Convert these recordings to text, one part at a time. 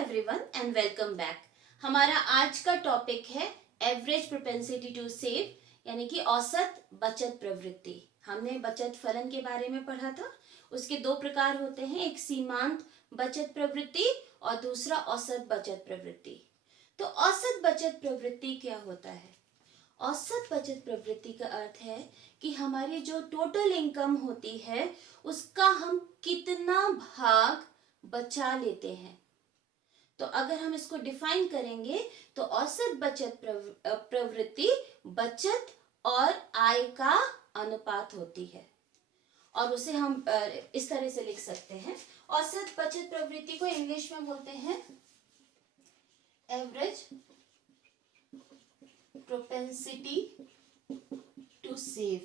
Everyone and welcome back. हमारा आज का टॉपिक है एवरेज प्रोपेंसिटी टू सेव, यानी कि औसत बचत प्रवृत्ति। हमने बचत फलन के बारे में पढ़ा था। उसके दो प्रकार होते हैं, एक सीमांत बचत प्रवृत्ति और दूसरा औसत बचत प्रवृत्ति। तो औसत बचत प्रवृत्ति क्या होता है? औसत बचत प्रवृत्ति का अर्थ है कि हमारी जो टोटल इनकम होती है उसका हम कितना भाग बचा लेते हैं। तो अगर हम इसको डिफाइन करेंगे तो औसत बचत प्रवृत्ति बचत और आय का अनुपात होती है, और उसे हम इस तरह से लिख सकते हैं। औसत बचत प्रवृत्ति को इंग्लिश में बोलते हैं एवरेज प्रोपेंसिटी टू सेव।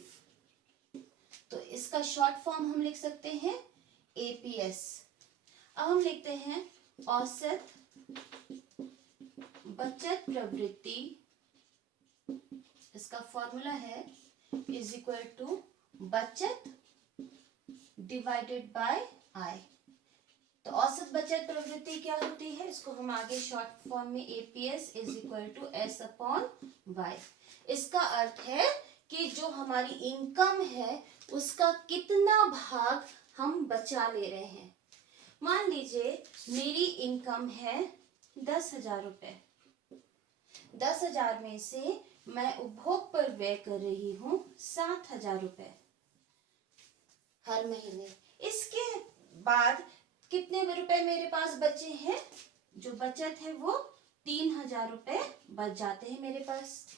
तो इसका शॉर्ट फॉर्म हम लिख सकते हैं एपीएस। अब हम लिखते हैं औसत बचत प्रवृत्ति, इसका फॉर्मूला है इज इक्वल टू बचत डिवाइडेड बाय आय। तो औसत बचत प्रवृत्ति क्या होती है, इसको हम आगे शॉर्ट फॉर्म में APS is equal to S upon Y. इसका अर्थ है कि जो हमारी इनकम है उसका कितना भाग हम बचा ले रहे हैं। मान लीजिए मेरी इनकम है 10,000 रुपए। 10,000 में से मैं उपभोग पर व्यय कर रही हूँ 7,000 रुपए हर महीने। इसके बाद कितने रुपए मेरे पास बचे हैं? जो बचत है वो 3,000 रुपए बच जाते हैं मेरे पास।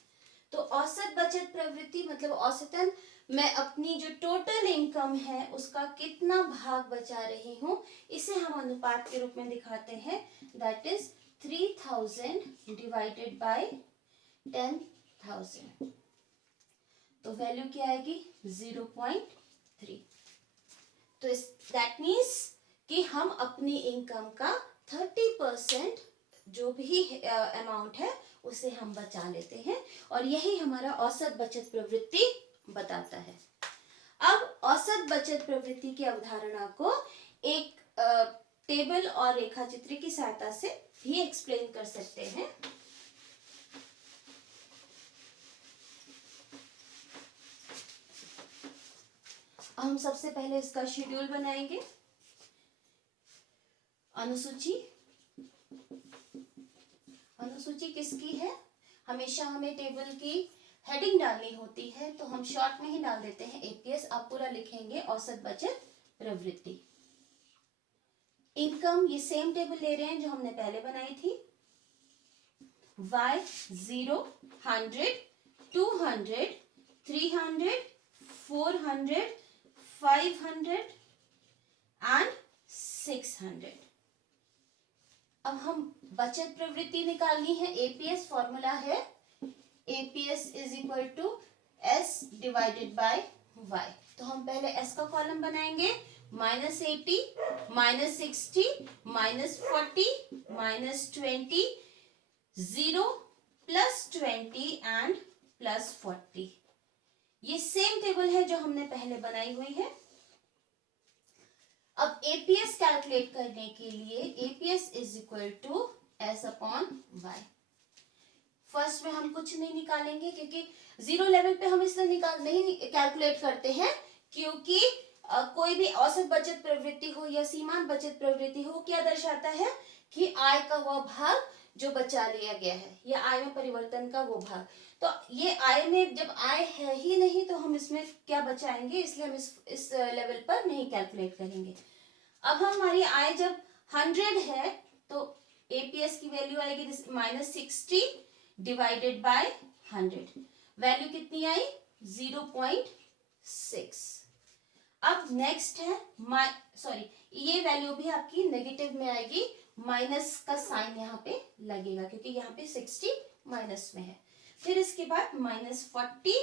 तो औसत बचत प्रवृत्ति मतलब औसतन मैं अपनी जो टोटल इनकम है उसका कितना भाग बचा रही हूँ, इसे हम अनुपात के रूप में दिखाते हैं। That is 3,000 divided by 10,000। तो वैल्यू क्या आएगी? 0.3। तो दैट मीन्स कि हम अपनी इनकम का 30% जो भी अमाउंट है उसे हम बचा लेते हैं, और यही हमारा औसत बचत प्रवृत्ति बताता है। अब औसत बचत प्रवृत्ति की अवधारणा को एक टेबल और रेखाचित्र की सहायता से भी एक्सप्लेन कर सकते हैं। हम सबसे पहले इसका शेड्यूल बनाएंगे। अनुसूची किसकी है? हमेशा हमें टेबल की हेडिंग डालनी होती है, तो हम शॉर्ट में ही डाल देते हैं एपीएस। आप पूरा लिखेंगे औसत बचत प्रवृत्ति। इनकम ये सेम टेबल ले रहे हैं जो हमने पहले बनाई थी। Y 0, 100, 200, 300, 400, 500 and 600। अब हम बचत प्रवृत्ति निकालनी है। एपीएस फॉर्मूला है APS is equal to S divided by Y. तो हम पहले एस का कॉलम बनाएंगे। -80, -60, -40, -20, 0, +20 एंड +40। ये सेम टेबल है जो हमने पहले बनाई हुई है। अब एपीएस कैलकुलेट करने के लिए APS is equal to S upon Y. First में हम कुछ नहीं निकालेंगे, क्योंकि जीरो लेवल पे हम इसलिए नहीं कैलकुलेट करते हैं क्योंकि कोई भी औसत बचत प्रवृत्ति हो या सीमांत बचत प्रवृत्ति हो, क्या दर्शाता है कि आय का वह भाग जो बचा लिया गया है, या आय में परिवर्तन का वो भाग। तो ये आय में जब आय है ही नहीं तो हम इसमें क्या बचाएंगे, इसलिए हम इस लेवल पर नहीं कैलकुलेट करेंगे। अब हमारी आय जब 100 है तो एपीएस की वैल्यू आएगी -60 डिवाइडेड बाय 100। वैल्यू कितनी आई? 0.6। अब नेक्स्ट है ये वैल्यू भी आपकी नेगेटिव में आएगी, माइनस का साइन यहाँ पे लगेगा क्योंकि यहाँ पे 60 माइनस में है। फिर इसके बाद -40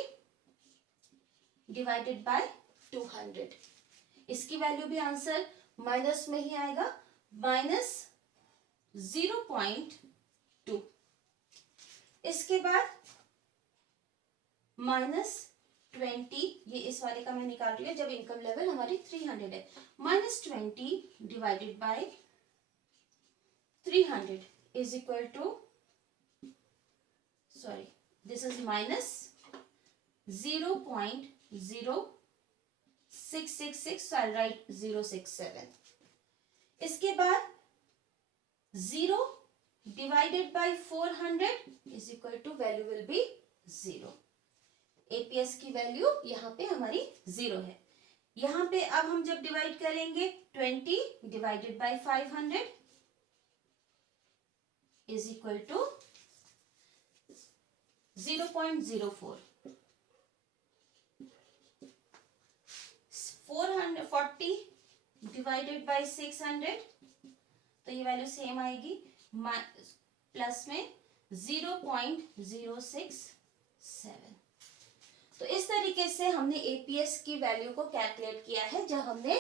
डिवाइडेड बाय 200। इसकी वैल्यू भी आंसर माइनस में ही आएगा, -0.2। इसके बाद -20, ये इस वाले का मैं निकाल रही हूँ जब इनकम लेवल हमारी 300 है। -20 divided bye 300 is equal to, sorry, this is minus 0.0666, so I'll write 067. इसके बाद 0 divided by 400 is equal to, value will be 0. APS की वैल्यू यहाँ पे हमारी 0 है. यहाँ पे अब हम जब डिवाइड करेंगे 20 divided by 500 is equal to 0.04. 440 divided by 600, तो ये वैल्यू सेम आएगी, प्लस में 0.067. तो इस तरीके से हमने एपीएस की वैल्यू को कैलकुलेट किया है, जब हमने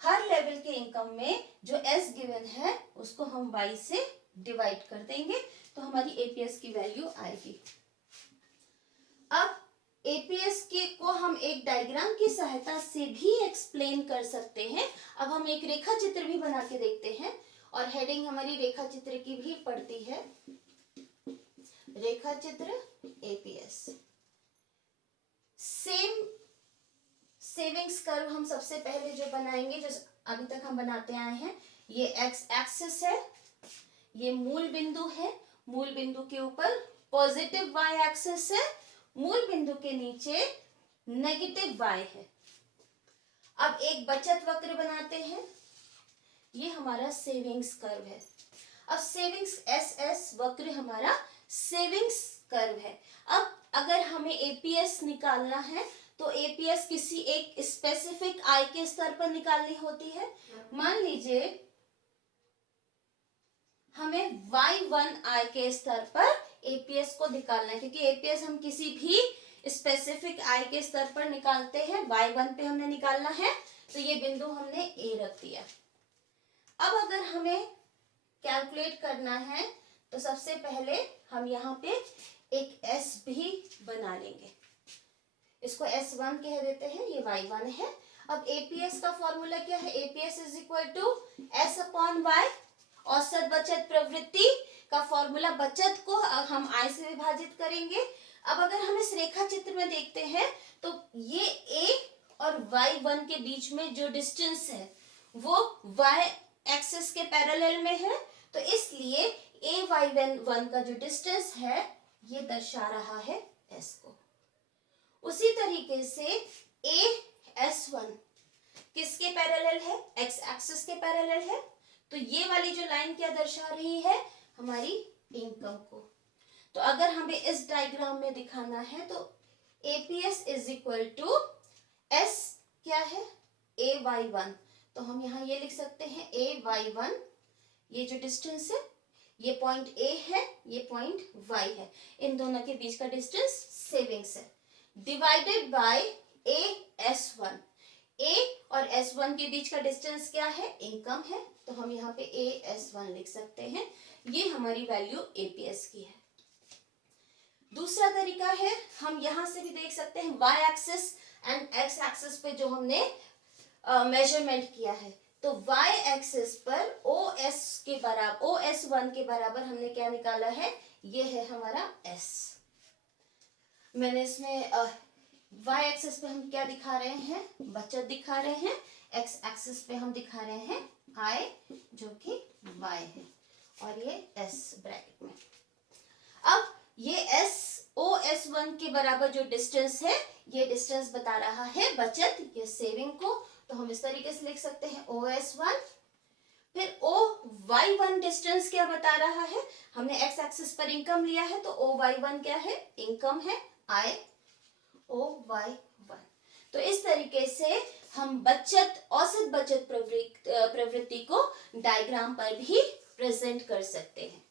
हर लेवल के इनकम में जो एस गिवन है उसको हम वाई से डिवाइड कर देंगे, तो हमारी एपीएस की वैल्यू आएगी. अब एपीएस के को हम एक डायग्राम की सहायता से भी एक्सप्लेन कर सकते हैं. अब हम एक रेखा चित्र भी बना के देखते हैं, और हेडिंग हमारी रेखा चित्र की भी पड़ती है, रेखा चित्र एपीएस. सेविंग्स कर्व हम सबसे पहले जो बनाएंगे, जो अभी तक हम बनाते आए हैं, ये एक्स एक्सिस है, ये मूल बिंदु है, मूल बिंदु के ऊपर पॉजिटिव वाई एक्सिस है, मूल बिंदु के नीचे नेगेटिव वाई है. अब एक बचत वक्र बनाते हैं, ये हमारा सेविंग्स कर्व है. अब सेविंग्स एस एस वक्र हमारा सेविंग्स कर्व है. अब अगर हमें एपीएस निकालना है तो एपीएस किसी एक स्पेसिफिक आय के स्तर पर निकालनी होती है. मान लीजिए हमें y1 आय के स्तर पर एपीएस को निकालना है, क्योंकि एपीएस हम किसी भी स्पेसिफिक आय के स्तर पर निकालते हैं. y1 पे हमने निकालना है, तो ये बिंदु हमने ए रख दिया. अब अगर हमें कैलकुलेट करना है तो सबसे पहले हम यहाँ पे एक एस भी बना लेंगे, इसको S1 कह देते हैं, ये Y1 है. अब एपीएस का फॉर्मूला क्या है? APS is equal to S upon Y. औसत बचत प्रवृत्ति का फॉर्मूला, बचत को हम आय से विभाजित करेंगे. अब अगर हम इस रेखा चित्र में देखते हैं तो ये A और Y1 के बीच में जो डिस्टेंस है वो Y एक्सिस के पैरेलल में है, तो इसलिए AY1 का जो डिस्टेंस है ये दर्शा रहा है S को. उसी तरीके से AS1 किसके पैरेलल है? X एक्सिस के पैरेलल है, तो ये वाली जो लाइन क्या दर्शा रही है? हमारी इनकम को. तो अगर हमें इस डायग्राम में दिखाना है तो APS is equal to S क्या है? AY1. तो हम यहाँ ये लिख सकते हैं AY1, ये जो डिस्टेंस है ये पॉइंट A है, ये पॉइंट Y है, इन दोनों के बीच का डिस्टेंस सेविंग्स है, डिवाइडेड बाय AS1. A और S1 के बीच का डिस्टेंस क्या है? इनकम है, तो हम यहाँ पे AS1 लिख सकते हैं. ये हमारी वैल्यू APS की है. दूसरा तरीका है, हम यहाँ से भी देख सकते हैं Y axis and X axis पे जो हमने मेजरमेंट किया है, तो Y एक्सिस पर OS के बराबर, OS1 के बराबर हमने क्या निकाला है? ये है हमारा S. मैंने इसमें Y एक्सिस पे हम क्या दिखा रहे हैं? बचत दिखा रहे हैं. X एक्सिस पे हम दिखा रहे हैं आय, जो कि Y है, और ये S ब्रैकेट में. अब ये S OS1 के बराबर जो डिस्टेंस है, ये डिस्टेंस बता रहा है बचत या सेविंग को, तो हम इस तरीके से लिख सकते हैं OS1. फिर OY1 डिस्टेंस क्या बता रहा है? हमने X एक्सिस पर इनकम लिया है, तो OY1 क्या है? इनकम है, आय OY1. तो इस तरीके से हम बचत, औसत बचत प्रवृत्ति को डायग्राम पर भी प्रेजेंट कर सकते हैं.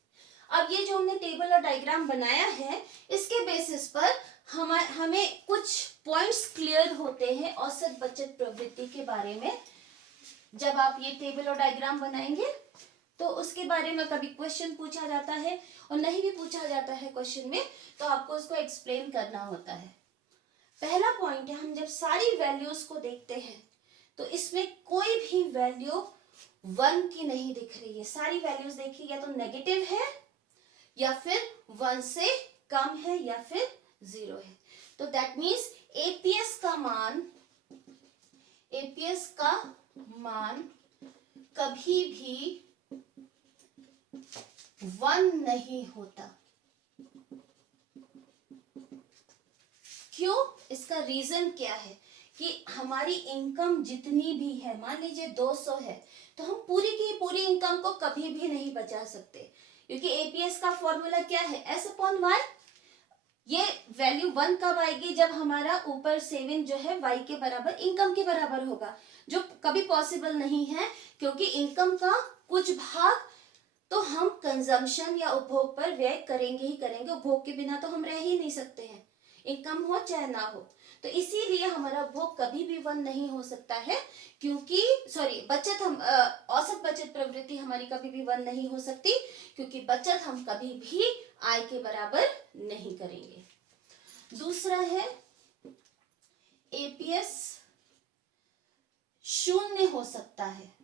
अब ये जो हमने टेबल और डायग्राम बनाया है, इसके बेसिस पर हमें कुछ पॉइंट्स क्लियर होते हैं औसत बचत प्रवृत्ति के बारे में. जब आप ये टेबल और डायग्राम बनाएंगे तो उसके बारे में कभी क्वेश्चन पूछा जाता है, और नहीं भी पूछा जाता है क्वेश्चन में, तो आपको उसको एक्सप्लेन करना होता है. पहला पॉइंट है, हम जब सारी वैल्यूज को देखते हैं तो इसमें कोई भी वैल्यू 1 की नहीं दिख रही है, सारी वैल्यूज देखिए या तो नेगेटिव है या फिर 1 से कम है या फिर 0 है। तो दैट मीन्स एपीएस का मान कभी भी 1 नहीं होता। क्यों? इसका रीजन क्या है कि हमारी इनकम जितनी भी है, मान लीजिए 200 है, तो हम पूरी की पूरी इनकम को कभी भी नहीं बचा सकते, क्योंकि एपीएस का फॉर्मूला क्या है, S अपॉन वाई। ये वैल्यू 1 कब आएगी, जब हमारा ऊपर सेविंग जो है y के बराबर, इनकम के बराबर होगा, जो कभी पॉसिबल नहीं है, क्योंकि इनकम का कुछ भाग तो हम कंजम्पशन या उपभोग पर व्यय करेंगे ही करेंगे। उपभोग के बिना तो हम रह ही नहीं सकते हैं, इनकम हो चाहे ना हो। तो इसीलिए हमारा उपभोग कभी भी 1 नहीं हो सकता है, क्योंकि बचत हम औसत बचत प्रवृत्ति हमारी कभी भी 1 नहीं हो सकती, क्योंकि बचत हम कभी भी आय के बराबर नहीं करेंगे। दूसरा है एपीएस शून्य हो सकता है।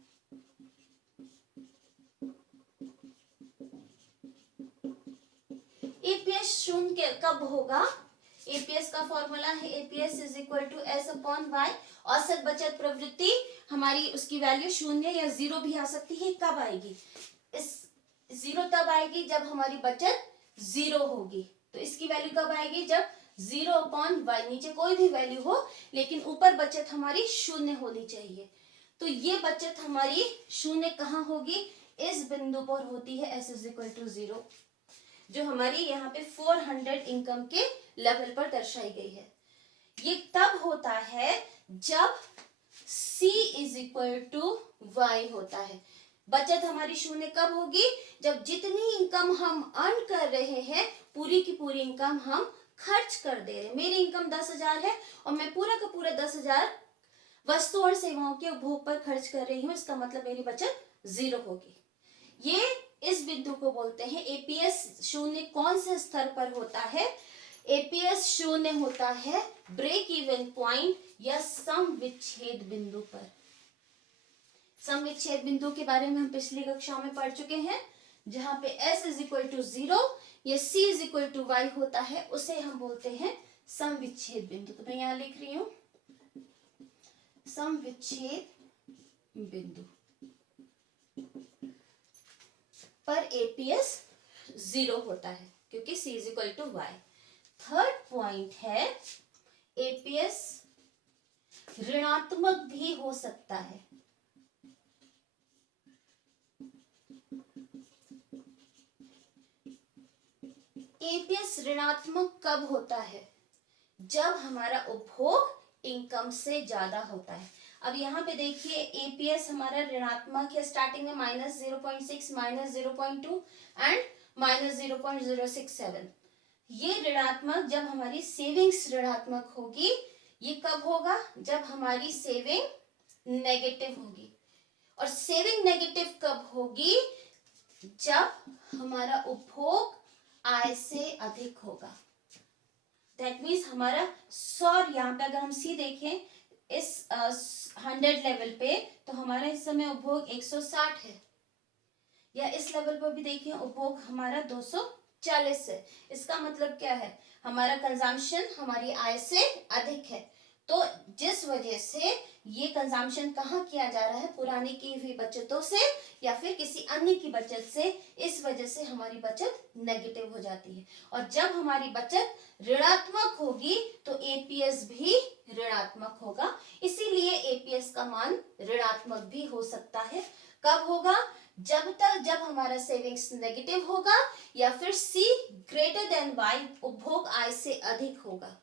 एपीएस शून्य कब होगा? एपीएस का फॉर्मूला है APS is equal to S upon Y. औसत बचत प्रवृत्ति हमारी, उसकी वैल्यू 0 या 0 भी आ सकती है। कब आएगी? इस 0 तब आएगी जब हमारी बचत 0 होगी। तो इसकी वैल्यू कब आएगी? जब 0 अपॉन वाई, नीचे कोई भी वैल्यू हो लेकिन ऊपर बचत हमारी 0 होनी चाहिए। तो ये बचत हमारी 0 कहाँ होगी? इस बिंदु पर होती है, एस इज इक्वल टू 0, जो हमारी यहाँ पे 400 इनकम के लेवल पर दर्शाई गई है। ये तब होता है जब C is equal to Y होता है। बचत हमारी 0 कब होगी? जब जितनी इनकम हम अर्न कर रहे हैं, पूरी की पूरी इनकम हम खर्च कर दे रहे हैं। मेरी इनकम 10,000 है और मैं पूरा का पूरा 10,000 वस्तु और सेवाओं के उपभोग पर खर्च कर रही हूँ, इसका मतलब मेरी बचत 0 होगी। ये इस बिंदु को बोलते हैं एपीएस शून्य। कौन से स्तर पर होता है? एपीएस शून्य होता है ब्रेक इवन पॉइंट या सम विच्छेद बिंदु पर। सम विच्छेद बिंदु के बारे में हम पिछली कक्षा में पढ़ चुके हैं, जहां पे s इज इक्वल टू 0 या c is equal to Y होता है, उसे हम बोलते हैं सम विच्छेद बिंदु। तो मैं यहां लिख रही हूं सम विच्छेद बिंदु पर एपीएस 0 होता है, क्योंकि c is equal to Y. Third point है एपीएस ऋणात्मक भी हो सकता है। एपीएस ऋणात्मक कब होता है? जब हमारा उपभोग इनकम से ज्यादा होता है। अब यहाँ पे देखिए एपीएस हमारा ऋणात्मक है, स्टार्टिंग में -0.6, -0.2 एंड -0.067। ये ऋणात्मक जब हमारी सेविंग्स ऋणात्मक होगी। ये कब होगा? जब हमारी सेविंग नेगेटिव होगी। और सेविंग नेगेटिव कब होगी? जब हमारा उपभोग आय से अधिक होगा। दैट मीन्स हमारा 100, यहाँ पे अगर हम सी देखें इस 100 लेवल पे, तो हमारा इस समय उपभोग 160 है, या इस लेवल पर भी देखिए उपभोग हमारा 240 है। इसका मतलब क्या है? हमारा कंजम्पशन हमारी आय से अधिक है। तो जिस वजह से ये कंजम्पशन कहाँ किया जा रहा है? पुरानी की हुई बचतों से या फिर किसी अन्य की बचत से। इस वजह से हमारी बचत नेगेटिव हो जाती है। और जब हमारी बचत ऋणात्मक होगी तो एपीएस भी ऋणात्मक होगा। इसीलिए एपीएस का मान ऋणात्मक भी हो सकता है। कब होगा? जब हमारा सेविंग्स नेगेटिव होगा या फिर सी ग्रेटर देन वाई, उपभोग आय से अधिक होगा।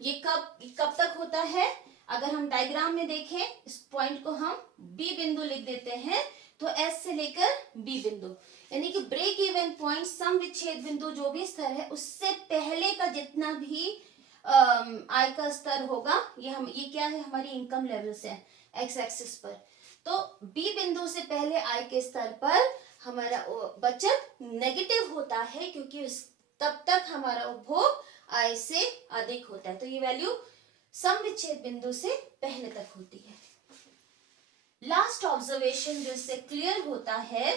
ये कब तक होता है? अगर हम डायग्राम में देखें, इस पॉइंट को हम बी बिंदु लिख देते हैं, तो एस से लेकर बी बिंदु, यानी कि ब्रेक इवन पॉइंट, सम विच्छेद बिंदु जो भी स्तर है, उससे पहले का जितना भी आय का स्तर होगा, ये क्या है? हमारी इनकम लेवल से एक्स एक्सिस पर। तो बी बिंदु से पहले आय के स्तर पर हमारा बचत नेगेटिव होता है, क्योंकि तब तक हमारा उपभोग आय से अधिक होता है। तो ये वैल्यू सम विच्छेद बिंदु से पहले तक होती है। लास्ट ऑब्जर्वेशन जो इससे क्लियर होता है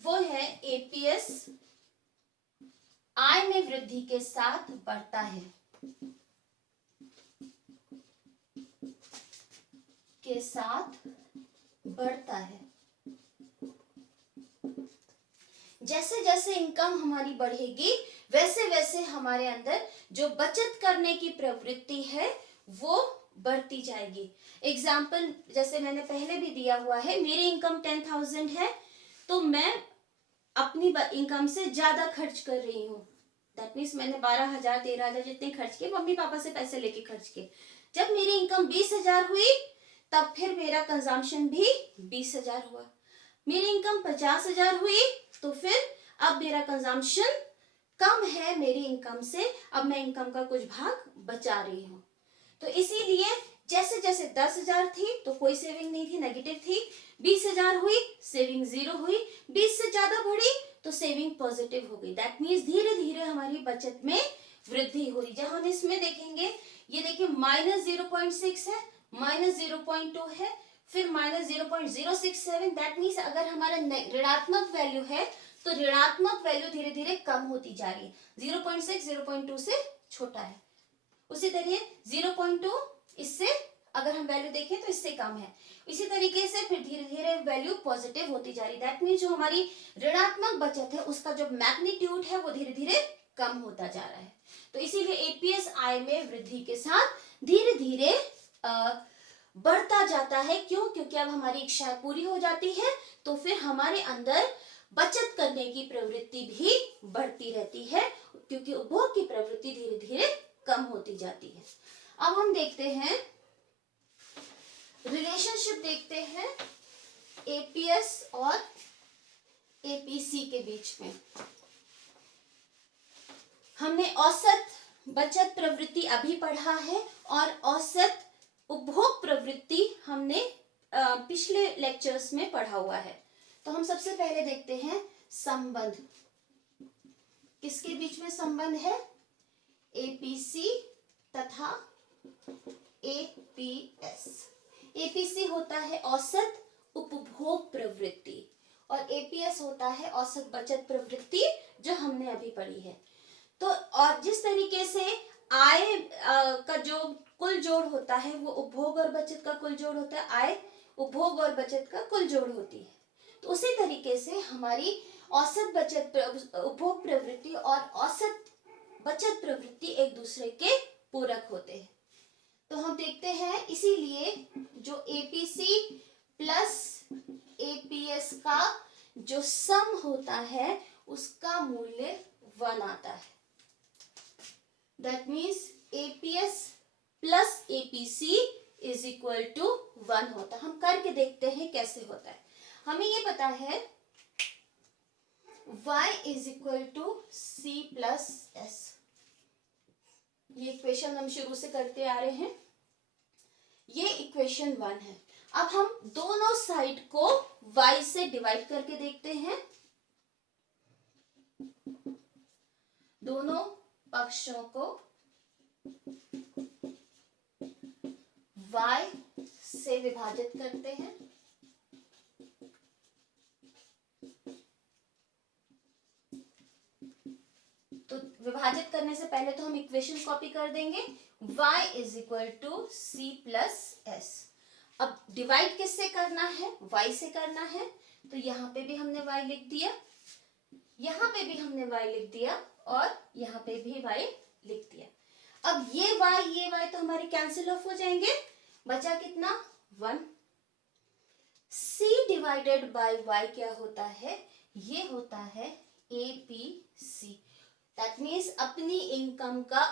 वो है एपीएस आय में वृद्धि के साथ बढ़ता है, के साथ बढ़ता है। जैसे जैसे इनकम हमारी बढ़ेगी वैसे वैसे हमारे अंदर जो बचत करने की प्रवृत्ति है वो बढ़ती जाएगी। एग्जाम्पल जैसे मैंने पहले भी दिया हुआ है, मेरी इनकम 10,000 है तो मैं अपनी इनकम से ज्यादा खर्च कर रही हूँ। दैट मीन्स मैंने 12,000 13,000 जितने खर्च किए, मम्मी पापा से पैसे लेके खर्च किए। जब मेरी इनकम 20,000 हुई तब फिर मेरा कंजम्पशन भी 20,000 हुआ। मेरी इनकम 50,000 हुई तो फिर अब मेरा कंजम्पशन कम है मेरी इनकम से, अब मैं इनकम का कुछ भाग बचा रही हूँ। तो इसीलिए जैसे जैसे 10,000 थी तो कोई सेविंग नहीं थी, नेगेटिव थी। 20,000 हुई, सेविंग 0 हुई। 20 से ज्यादा बढ़ी तो सेविंग पॉजिटिव हो गई। दैट मीन्स धीरे धीरे हमारी बचत में वृद्धि हो रही। जब हम इसमें देखेंगे, ये देखिए -0.6 है, -0.2 है, फिर -0.067। दैट मीन्स अगर हमारा ऋणात्मक वैल्यू है तो ऋणात्मक वैल्यू धीरे धीरे कम होती जा रही है। 0.6 0.2 से छोटा है। उसी तरह 0.2 इससे अगर हम वैल्यू देखें तो इससे कम है। इसी तरीके से फिर धीरे धीरे वैल्यू पॉजिटिव होती जा रही है। दैट मीन्स जो हमारी ऋणात्मक बचत है उसका जो मैग्नीट्यूड है वो धीरे धीरे कम होता जा रहा है। तो इसीलिए एपीएस आय में वृद्धि के साथ धीरे धीरे बढ़ता जाता है। क्यों? क्योंकि अब हमारी इच्छाएं पूरी हो जाती है तो फिर हमारे अंदर बचत करने की प्रवृत्ति भी बढ़ती रहती है, क्योंकि उपभोग की प्रवृत्ति धीरे धीरे कम होती जाती है। अब हम देखते हैं रिलेशनशिप, देखते हैं एपीएस और एपीसी के बीच में। हमने औसत बचत प्रवृत्ति अभी पढ़ा है और औसत उपभोग प्रवृत्ति हमने पिछले लेक्चर्स में पढ़ा हुआ है। तो हम सबसे पहले देखते हैं संबंध। किसके बीच में संबंध है? एपीसी तथा एपीएस। एपीसी होता है औसत उपभोग प्रवृत्ति और एपीएस होता है औसत बचत प्रवृत्ति, जो हमने अभी पढ़ी है। तो और जिस तरीके से आय का जो कुल जोड़ होता है वो उपभोग और बचत का कुल जोड़ होता है, आय उपभोग और बचत का कुल जोड़ होती है। तो उसी तरीके से हमारी औसत बचत उपभोग प्रवृत्ति और औसत बचत प्रवृत्ति एक दूसरे के पूरक होते हैं। तो हम देखते हैं, इसीलिए जो एपीसी प्लस एपीएस का जो सम होता है उसका मूल्य 1 आता है। That means APS plus APC is equal to 1 होता है। हम करके देखते हैं कैसे होता है। हमें ये पता है y is equal to C plus S. ये इक्वेशन हम शुरू से करते आ रहे हैं। ये इक्वेशन 1 है। अब हम दोनों साइड को y से डिवाइड करके देखते हैं। दोनों पक्षों को y से विभाजित करते हैं। तो विभाजित करने से पहले तो हम इक्वेशन कॉपी कर देंगे। y is equal to C plus S. अब डिवाइड किससे करना है? y से करना है। तो यहाँ पे भी हमने y लिख दिया, यहाँ पे भी हमने y लिख दिया और यहाँ पे भी y लिख दिया। अब ये y तो हमारे कैंसिल ऑफ हो जाएंगे। बचा कितना? 1। c डिवाइडेड बाय y क्या होता है? ये होता है APC। दैट मीन्स अपनी इनकम का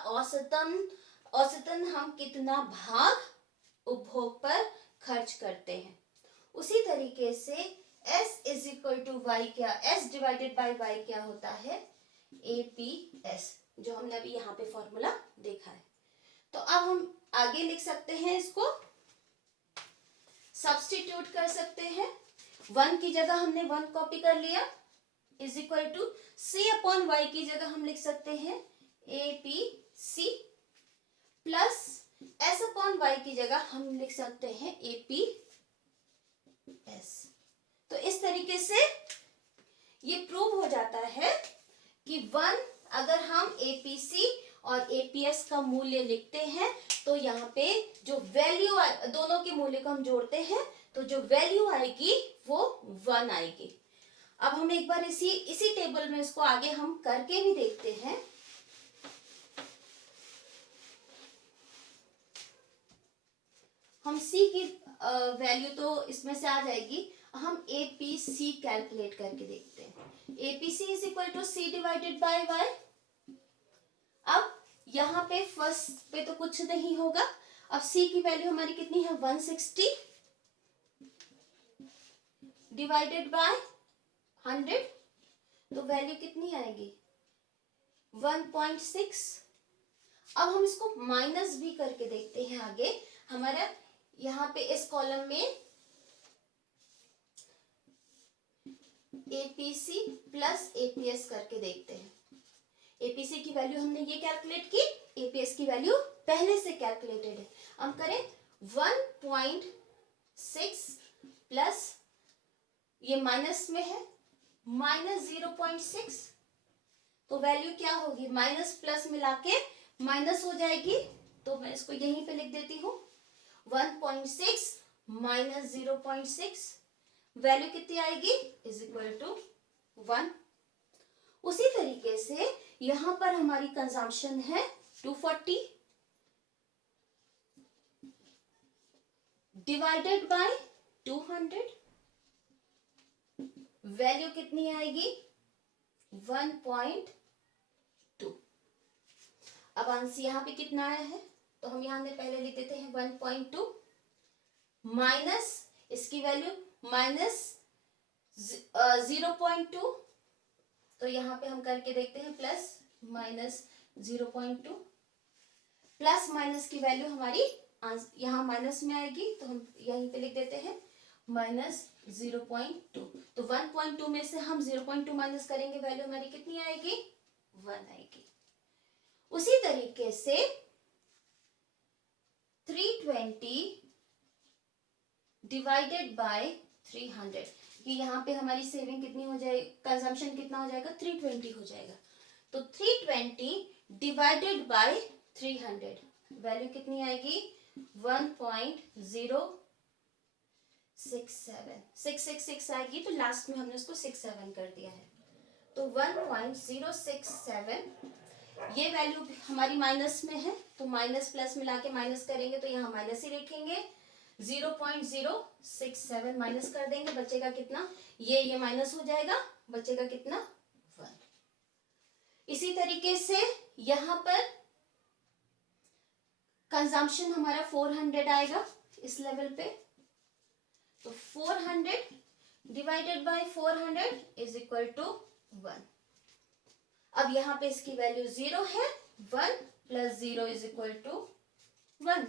औसतन हम कितना भाग उपभोग पर खर्च करते हैं। उसी तरीके से S is equal to Y क्या, S डिवाइडेड बाय y क्या होता है? APS, जो हमने अभी यहाँ पे फॉर्मूला देखा है। तो अब हम आगे लिख सकते हैं, इसको सब्स्टिट्यूट कर सकते हैं। 1 की जगह हमने 1 कॉपी कर लिया, is equal to C upon Y की जगह हम लिख सकते हैं APC plus S upon Y की जगह हम लिख सकते हैं AP एस। तो इस तरीके से ये प्रूव हो जाता है कि अगर हम एपीसी और एपीएस का मूल्य लिखते हैं तो यहाँ पे जो वैल्यू दोनों के मूल्य को हम जोड़ते हैं तो जो वैल्यू आएगी वो 1 आएगी। अब हम एक बार इसी टेबल में इसको आगे हम करके भी देखते हैं। हम सी की वैल्यू तो इसमें से आ जाएगी, हम एपीसी कैलकुलेट करके देखते हैं। APC is equal to C divided by Y. अब यहाँ पे फर्स्ट पे तो कुछ नहीं होगा। अब सी की वैल्यू हमारी कितनी है 160 डिवाइडेड बाय 100, तो वैल्यू कितनी आएगी 1.6। अब हम इसको माइनस भी करके देखते हैं आगे। हमारा यहाँ पे इस कॉलम में एपीसी प्लस एपीएस करके देखते हैं। एपीसी की वैल्यू हमने ये कैलकुलेट की, एपीएस की वैल्यू पहले से कैलकुलेटेड है। हम करें 1.6 प्लस ये माइनस में है माइनस 0.6, तो वैल्यू क्या होगी माइनस प्लस मिला के माइनस हो जाएगी। तो मैं इसको यहीं पे लिख देती हूँ 1.6 माइनस 0.6 वैल्यू कितनी आएगी इज इक्वल टू 1। उसी तरीके से यहां पर हमारी कंजम्पशन है 240 डिवाइडेड बाय 200, वैल्यू कितनी आएगी 1.2। अब आंसर यहाँ पे कितना आया है तो हम यहाँ से पहले लिख देते हैं 1.2 माइनस इसकी वैल्यू माइनस 0.2, तो यहाँ पे हम करके देखते हैं प्लस माइनस 0.2, प्लस माइनस की वैल्यू हमारी यहाँ माइनस में आएगी तो हम यहीं पे लिख देते हैं माइनस 0.2। तो 1.2 में से हम 0.2 माइनस करेंगे, वैल्यू हमारी कितनी आएगी 1 आएगी। उसी तरीके से 320 डिवाइडेड बाय 300, कि यहाँ पे हमारी सेविंग कितनी हो जाएगी, कंजम्पशन कितना हो जाएगा 320 हो जाएगा। तो 320 डिवाइडेड बाय 300 वैल्यू कितनी आएगी 1.067 आएगी। तो लास्ट में हमने उसको 67 कर दिया है, तो 1.067 ये वैल्यू हमारी माइनस में है तो माइनस प्लस मिला के माइनस करेंगे तो यहाँ माइनस ही लिखेंगे। 0.067 माइनस कर देंगे, बचेगा कितना, ये माइनस हो जाएगा, बचेगा कितना 1। इसी तरीके से यहाँ पर कंजम्पशन हमारा 400 आएगा इस लेवल पे, तो 400 divided by 400 is equal to 1। अब यहाँ पे इसकी वैल्यू 0 है, 1 प्लस 0 इज इक्वल टू 1।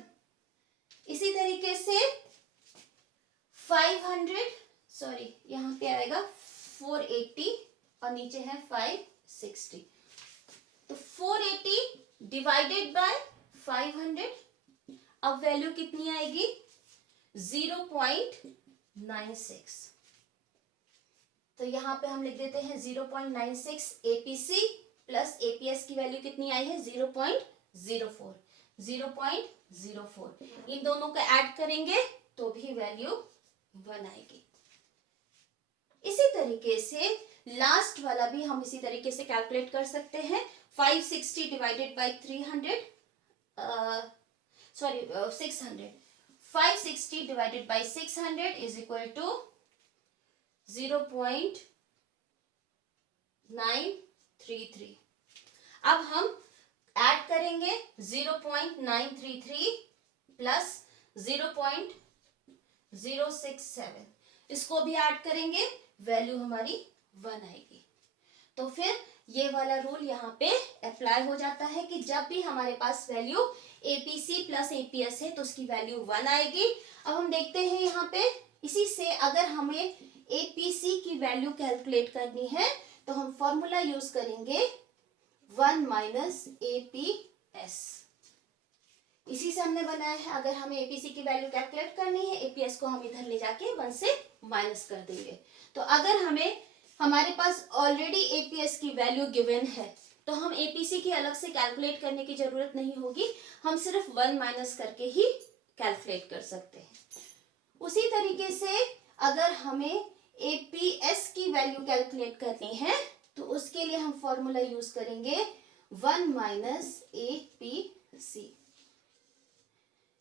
इसी तरीके से 500 यहाँ पे आएगा 480 और नीचे है 560, तो 480 डिवाइडेड बाय 500, अब वैल्यू कितनी आएगी 0.96। तो यहाँ पे हम लिख देते हैं 0.96 एपीसी प्लस एपीएस की वैल्यू कितनी आई है 0.04। इन दोनों को ऐड करेंगे तो भी वैल्यू 1 आएगी। इसी तरीके से लास्ट वाला भी हम इसी तरीके से कैलकुलेट कर सकते हैं। 560 divided by 600, 560 divided by 600 is equal to 0.933। अब हम ऐड करेंगे 0.933 प्लस 0.067, इसको भी ऐड करेंगे, वैल्यू हमारी 1 आएगी। तो फिर ये वाला रूल यहाँ पे अप्लाई हो जाता है कि जब भी हमारे पास वैल्यू एपीसी प्लस एपीएस है तो उसकी वैल्यू 1 आएगी। अब हम देखते हैं यहाँ पे, इसी से अगर हमें एपीसी की वैल्यू कैलकुलेट करनी है तो हम फॉर्मूला यूज करेंगे 1 माइनस एपीएस। इसी से हमने बनाया है। अगर हमें एपीसी की वैल्यू कैलकुलेट करनी है, एपीएस को हम इधर ले जाके 1 से माइनस कर देंगे। तो अगर हमारे पास ऑलरेडी एपीएस की वैल्यू गिवन है तो हम एपीसी की अलग से कैलकुलेट करने की जरूरत नहीं होगी, हम सिर्फ 1 माइनस करके ही कैलकुलेट कर सकते हैं। उसी तरीके से अगर हमें एपीएस की वैल्यू कैलकुलेट करनी है तो उसके लिए हम फॉर्मूला यूज करेंगे 1 माइनस एपीसी।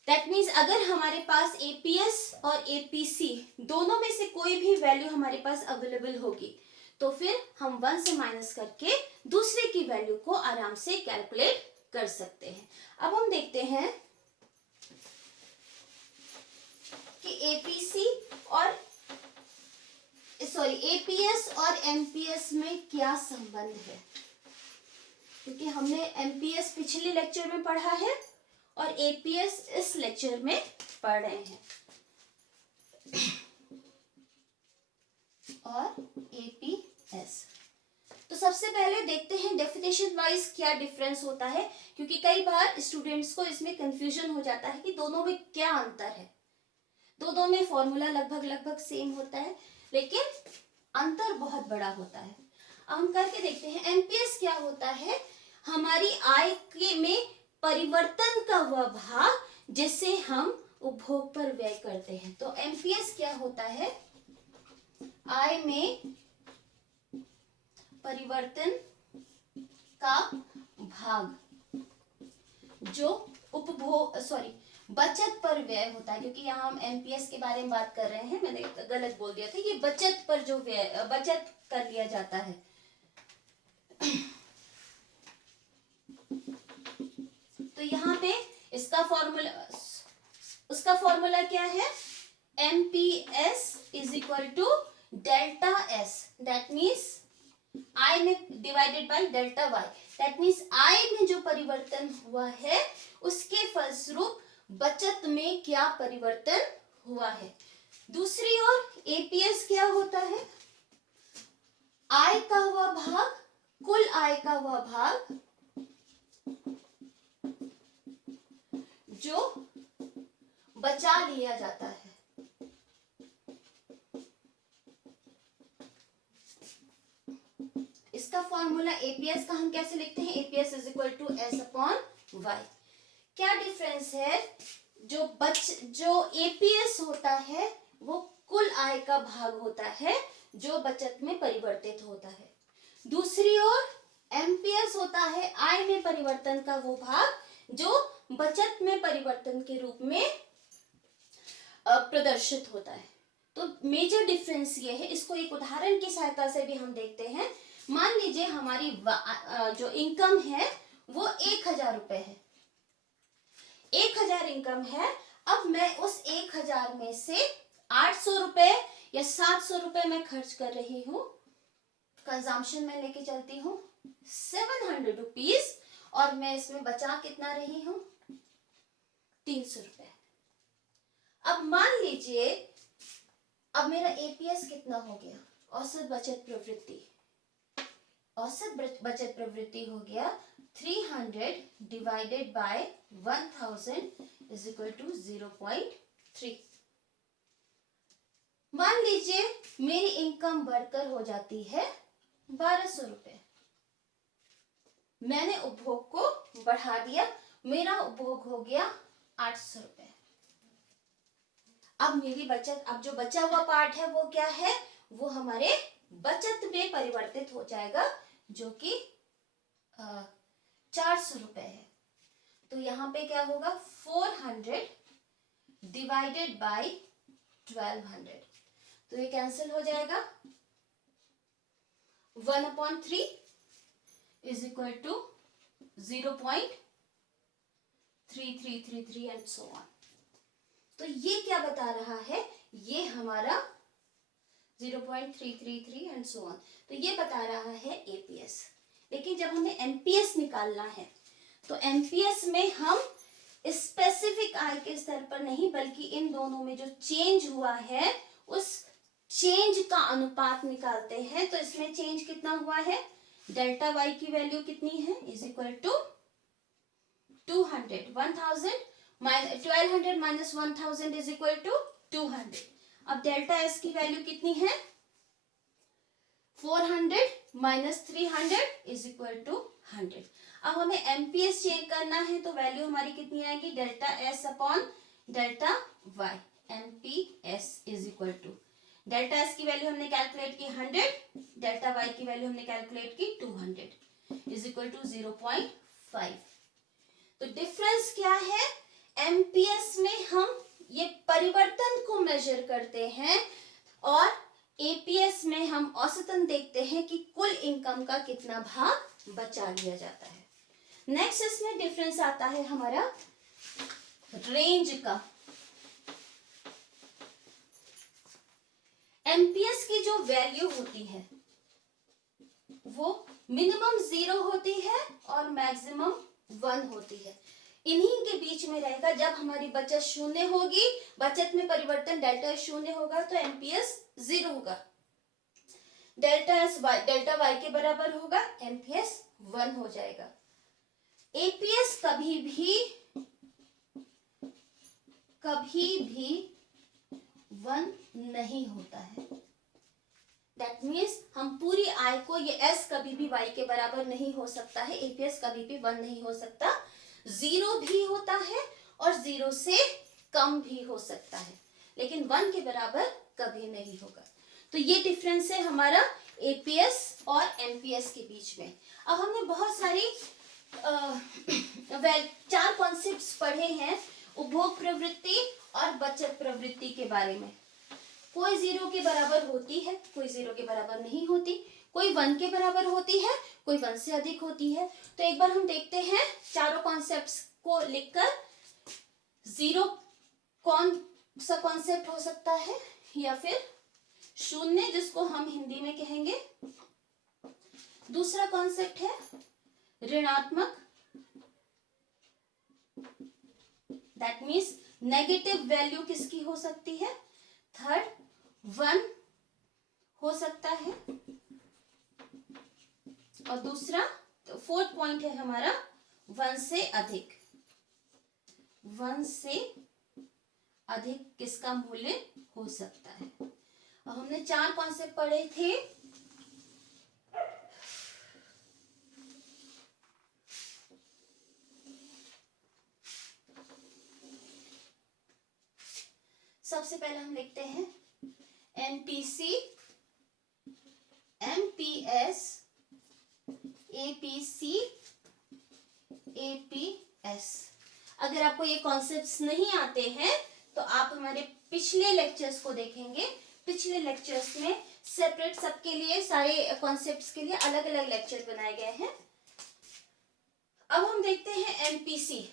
दैट मीन्स अगर हमारे पास एपीएस और एपीसी दोनों में से कोई भी वैल्यू हमारे पास अवेलेबल होगी तो फिर हम 1 से माइनस करके दूसरे की वैल्यू को आराम से कैलकुलेट कर सकते हैं। अब हम देखते हैं कि एपीएस और एमपीएस में क्या संबंध है, क्योंकि हमने एमपीएस पिछले लेक्चर में पढ़ा है और एपीएस इस लेक्चर में पढ़ रहे हैं। और एपीएस तो सबसे पहले देखते हैं डेफिनेशन वाइज क्या डिफरेंस होता है, क्योंकि कई बार स्टूडेंट्स को इसमें कंफ्यूजन हो जाता है कि दोनों में क्या अंतर है। दोनों में फॉर्मूला लगभग सेम होता है लेकिन अंतर बहुत बड़ा होता है। हम करके देखते हैं। एमपीएस क्या होता है, हमारी आय के में परिवर्तन का वह भाग जिसे हम उपभोग पर व्यय करते हैं। तो एमपीएस क्या होता है, आय में परिवर्तन का भाग जो बचत पर व्यय होता है, क्योंकि यहाँ हम एमपीएस के बारे में बात कर रहे हैं, मैंने गलत बोल दिया था, ये बचत पर जो व्यय बचत कर लिया जाता है। तो यहाँ पे उसका फॉर्मूला क्या है, MPS is equal to delta S, that means आई में divided by delta Y. That means आई में जो परिवर्तन हुआ है उसके फलस्वरूप बचत में क्या परिवर्तन हुआ है। दूसरी ओर एपीएस क्या होता है, आय का वह भाग, कुल आय का वह भाग जो बचा लिया जाता है। इसका फॉर्मूला एपीएस का हम कैसे लिखते हैं, APS is equal to S upon Y. क्या डिफरेंस है, जो एपीएस होता है वो कुल आय का भाग होता है जो बचत में परिवर्तित होता है। दूसरी ओर एमपीएस होता है आय में परिवर्तन का वो भाग जो बचत में परिवर्तन के रूप में प्रदर्शित होता है। तो मेजर डिफरेंस ये है। इसको एक उदाहरण की सहायता से भी हम देखते हैं। मान लीजिए हमारी जो इनकम है वो 1000 रुपए है, 1000 इनकम है। अब मैं उस 1000 में से 800 रुपए या 700 रुपए मैं खर्च कर रही हूँ, कंजम्पशन में लेके चलती हूँ 700 रुपीज, और मैं इसमें बचा कितना रही हूँ 300 रुपए। अब मान लीजिए अब मेरा एपीएस कितना हो गया, औसत बचत प्रवृत्ति। औसत बचत प्रवृत्ति हो गया 300 divided by 1000 is equal to 0.3। मान लीजिए मेरी इनकम बढ़कर हो जाती है 1200 रुपए। मैंने उपभोग को बढ़ा दिया, मेरा उपभोग हो गया 800 रुपए। अब मेरी बचत, अब जो बचा हुआ पार्ट है वो क्या है, वो हमारे बचत में परिवर्तित हो जाएगा जो कि 400 रुपए है। तो यहाँ पे क्या होगा 400 डिवाइडेड बाय 1200, तो ये कैंसिल हो जाएगा। 1/3 is equal to 0.3333 and so on. तो ये क्या बता रहा है, ये हमारा 0.333 एंड सो ऑन, तो ये बता रहा है एपीएस। लेकिन जब हमें एमपीएस निकालना है तो एमपीएस में हम स्पेसिफिक आय के स्तर पर नहीं बल्कि इन दोनों में जो चेंज हुआ है उस चेंज का अनुपात निकालते हैं। तो इसमें चेंज कितना हुआ है, डेल्टा वाई की वैल्यू कितनी है, is equal to 200, 1000 1200 minus 1000 is equal to 200। अब डेल्टा एस की वैल्यू कितनी है? 400 माइनस 300 इज इक्वल टू 100। अब हमें एमपीएस चेक करना है, तो वैल्यू हमारी कितनी आएगी? Delta S upon delta Y. MPS is equal to delta S की वैल्यू हमने कैलकुलेट की 100, डेल्टा वाई की वैल्यू हमने कैलकुलेट की 200 इज इक्वल टू 0.5। तो डिफरेंस क्या है? एमपीएस में हम ये परिवर्तन को मेजर करते हैं और एपीएस में हम औसतन देखते हैं कि कुल इनकम का कितना भाग बचा लिया जाता है। नेक्स्ट इसमें डिफरेंस आता है हमारा रेंज का। एमपीएस की जो वैल्यू होती है वो मिनिमम 0 होती है और मैक्सिमम 1 होती है। इन्हीं के बीच में रहेगा। जब हमारी बचत शून्य होगी, बचत में परिवर्तन डेल्टा शून्य होगा, तो एमपीएस 0 होगा। डेल्टा वाई के बराबर होगा, एमपीएस 1 हो जाएगा। एपीएस कभी भी 1 नहीं होता है। दैट मीन्स हम पूरी आय को, ये एस कभी भी वाई के बराबर नहीं हो सकता है, एपीएस कभी भी 1 नहीं हो सकता। 0 भी होता है और 0 से कम भी हो सकता है, लेकिन 1 के बराबर कभी नहीं होगा। तो ये डिफरेंस है हमारा एपीएस और एमपीएस के बीच में। अब हमने बहुत सारी 4 कॉन्सेप्ट्स पढ़े हैं उपभोग प्रवृत्ति और बचत प्रवृत्ति के बारे में। कोई 0 के बराबर होती है, कोई 0 के बराबर नहीं होती, कोई 1 के बराबर होती है, कोई 1 से अधिक होती है। तो एक बार हम देखते हैं चारों कॉन्सेप्ट्स को लिखकर 0 कौन सा कॉन्सेप्ट हो सकता है, या फिर शून्य जिसको हम हिंदी में कहेंगे। दूसरा कॉन्सेप्ट है ऋणात्मक, दैट मीन्स नेगेटिव वैल्यू किसकी हो सकती है? थर्ड 1 हो सकता है, और दूसरा फोर्थ पॉइंट है हमारा 1 से अधिक। 1 से अधिक किसका मूल्य हो सकता है? अब हमने 4 कॉन्सेप्ट पढ़े थे। सबसे पहले हम लिखते हैं एमपीसी, एमपीएस, एपीसी, एपीएस। अगर आपको ये कॉन्सेप्ट्स नहीं आते हैं तो आप हमारे पिछले लेक्चर्स को देखेंगे। पिछले लेक्चर्स में सेपरेट सबके लिए, सारे कॉन्सेप्ट्स के लिए अलग अलग लेक्चर बनाए गए हैं। अब हम देखते हैं एमपीसी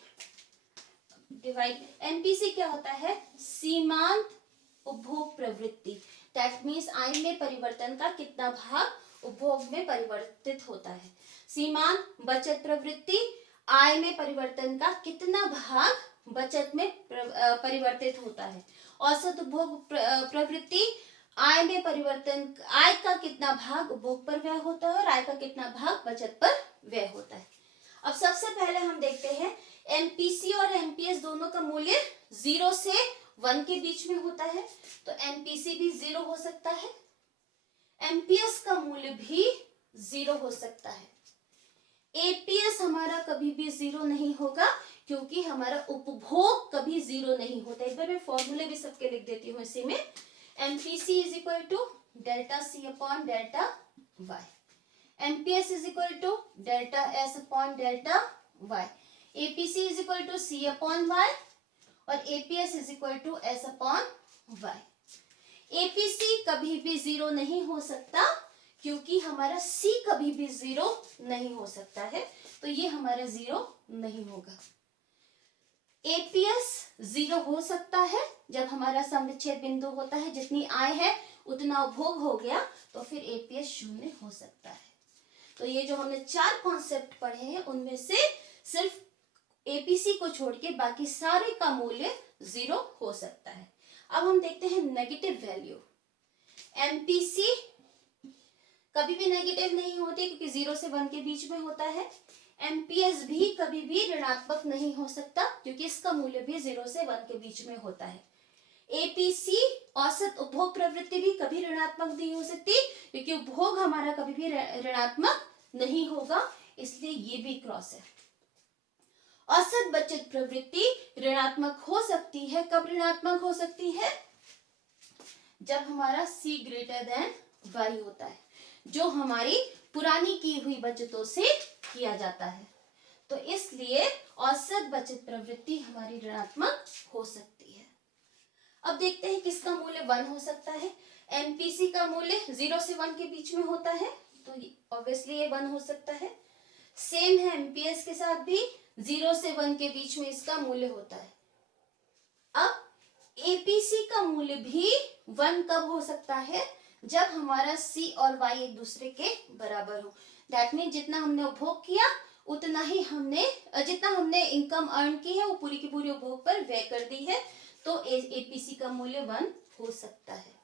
डिवाइड। एमपीसी क्या होता है? सीमांत उपभोग प्रवृत्ति। दैट मीन्स आय में परिवर्तन का कितना भाग उपभोग में परिवर्तित होता है। सीमांत बचत प्रवृत्ति, आय में परिवर्तन का कितना भाग बचत में परिवर्तित होता है। औसत उपभोग प्रवृत्ति, आय में परिवर्तन, आय का कितना भाग उपभोग पर व्यय होता है और आय का कितना भाग बचत पर व्यय होता है। अब सबसे पहले हम देखते हैं एमपीसी और एमपीएस दोनों का मूल्य 0 से 1 के बीच में होता है, तो एमपीसी भी 0 हो सकता है, एमपीएस का मूल्य भी 0 हो सकता है। एपीएस हमारा कभी भी 0 नहीं होगा, क्योंकि हमारा उपभोग कभी 0 नहीं होता। एक बार मैं फॉर्मूले भी सबके लिख देती हूँ इसी में। MPC is equal to delta C upon delta Y, MPS is equal to delta S upon delta Y, APC is equal to C upon Y और APS is equal to S upon Y. APC कभी भी 0 नहीं हो सकता, क्योंकि हमारा सी कभी भी 0 नहीं हो सकता है, तो ये हमारा 0 नहीं होगा। एपीएस 0 हो सकता है जब हमारा समविच्छेद बिंदु होता है, जितनी आय है उतना उपभोग हो गया, तो फिर एपीएस 0 हो सकता है। तो ये जो हमने 4 कॉन्सेप्ट पढ़े हैं उनमें से सिर्फ एपीसी को छोड़ के बाकी सारे का मूल्य 0 हो सकता है। अब हम देखते हैं नेगेटिव वैल्यू। एमपीसी कभी भी नेगेटिव नहीं होती, क्योंकि 0 से 1 के बीच में होता है। एमपीएस भी कभी भी ऋणात्मक नहीं हो सकता क्योंकि इसका मूल्य भी 0 से 1 के बीच में होता है। एपीसी औसत उपभोग प्रवृत्ति भी कभी ऋणात्मक नहीं हो सकती क्योंकि उपभोग हमारा कभी भी ऋणात्मक नहीं होगा, इसलिए ये भी क्रॉस है। औसत बचत प्रवृत्ति ऋणात्मक हो सकती है। कब ऋणात्मक हो सकती है? जब हमारा C ग्रेटर देन Y होता है, जो हमारी पुरानी की हुई बचतों से किया जाता है। तो इसलिए औसत बचत प्रवृत्ति हमारी ऋणात्मक हो सकती है। अब देखते हैं किसका मूल्य 1 हो सकता है। एमपीसी का मूल्य 0 से 1 के बीच में होता है, तो ऑब्वियसली ये 1 हो सकता है। सेम है एमपीएस के साथ भी 0 से 1 के बीच में इसका मूल्य होता है। अब एपीसी का मूल्य भी 1 कब हो सकता है? जब हमारा सी और वाई एक दूसरे के बराबर हो। दैट मीन जितना हमने उपभोग किया उतना ही जितना हमने इनकम अर्न की है वो पूरी की पूरी उपभोग पर व्यय कर दी है, तो एपीसी का मूल्य 1 हो सकता है।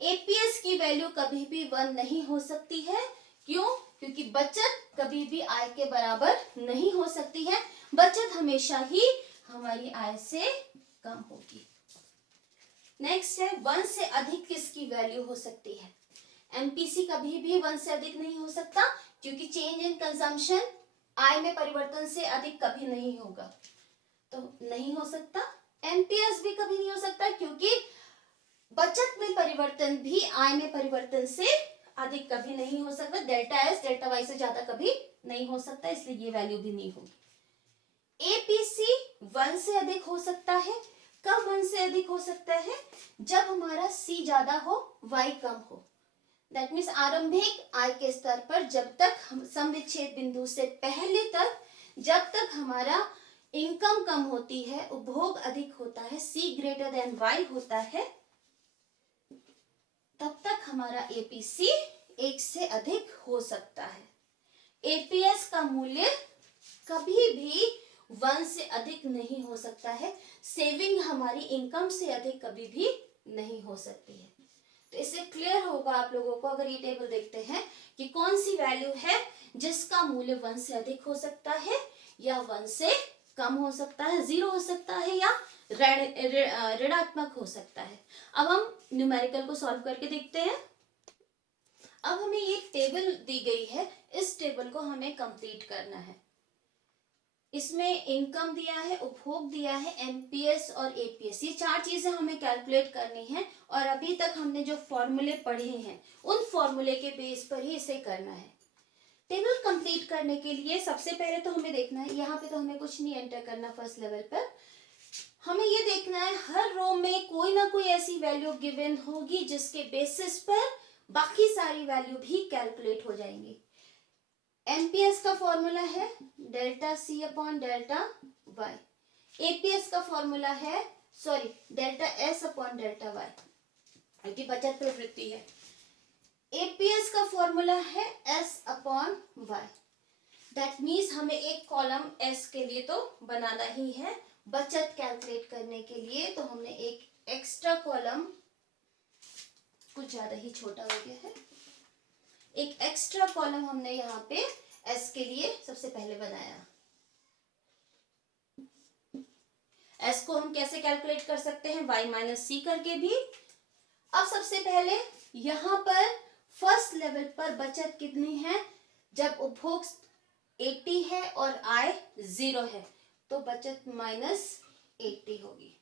एपीएस की वैल्यू कभी भी 1 नहीं हो सकती है। क्यों? क्योंकि बचत कभी भी आय के बराबर नहीं हो सकती है। बचत हमेशा ही हमारी आय से कम होगी। नेक्स्ट है 1 से अधिक किसकी वैल्यू हो सकती है? एमपीसी कभी भी 1 से अधिक नहीं हो सकता क्योंकि चेंज इन कंजम्पशन आय में परिवर्तन से अधिक कभी नहीं होगा, तो नहीं हो सकता। एमपीएस भी कभी नहीं हो सकता क्योंकि बचत में परिवर्तन भी आय में परिवर्तन से अधिक कभी नहीं हो सकता। डेल्टा एस डेल्टा वाई से ज्यादा कभी नहीं हो सकता, इसलिए ये वैल्यू भी नहीं होगी। एपीसी 1 से अधिक हो सकता है। कब 1 से अधिक हो सकता है? जब हमारा सी ज्यादा हो वाई कम हो। दैट मीन्स आरंभिक आय के स्तर पर जब तक हम समविच्छेद बिंदु से पहले तक जब तक हमारा इनकम कम होती है, उपभोग अधिक होता है, सी ग्रेटर देन वाई होता है, तब तक हमारा एपीसी 1 से अधिक हो सकता है। एपीएस का मूल्य कभी भी 1 से अधिक नहीं हो सकता है। सेविंग हमारी इनकम से अधिक कभी भी नहीं हो सकती है। तो इससे क्लियर होगा आप लोगों को अगर ये टेबल देखते हैं कि कौन सी वैल्यू है जिसका मूल्य 1 से अधिक हो सकता है या 1 से कम हो सकता है, 0 हो सकता है या ऋणात्मक हो सकता है। अब हम न्यूमेरिकल को सॉल्व करके देखते हैं। अब हमें ये टेबल दी गई है, इस टेबल को हमें कंप्लीट करना है। इसमें इनकम दिया है, उपभोग दिया है, एमपीएस और एपीएस, ये 4 चीजें हमें कैलकुलेट करनी है और अभी तक हमने जो फॉर्मूले पढ़े हैं उन फॉर्मूले के बेस पर ही इसे करना है। टेबल कंप्लीट करने के लिए सबसे पहले तो हमें देखना है, यहाँ पे तो हमें कुछ नहीं एंटर करना फर्स्ट लेवल पर। हमें ये देखना है हर रो में कोई ना कोई ऐसी वैल्यू गिवन होगी जिसके बेसिस पर बाकी सारी वैल्यू भी कैलकुलेट हो जाएंगी। एमपीएस का फॉर्मूला है delta C upon delta Y. APS का फॉर्मूला है delta S upon delta Y, क्योंकि बचत प्रवृत्ति है। एपीएस का फॉर्मूला है S upon Y. That means हमें एक कॉलम एस के लिए तो बनाना ही है। बचत कैलकुलेट करने के लिए तो हमने एक एक्स्ट्रा कॉलम, कुछ ज्यादा ही छोटा हो गया है, एक एक्स्ट्रा कॉलम हमने यहाँ पे एस के लिए सबसे पहले बनाया। एस को हम कैसे कैलकुलेट कर सकते हैं? y माइनस सी करके भी। अब सबसे पहले यहाँ पर फर्स्ट लेवल पर बचत कितनी है? जब उपभोग 80 है और आय 0 है तो बचत माइनस 80 होगी।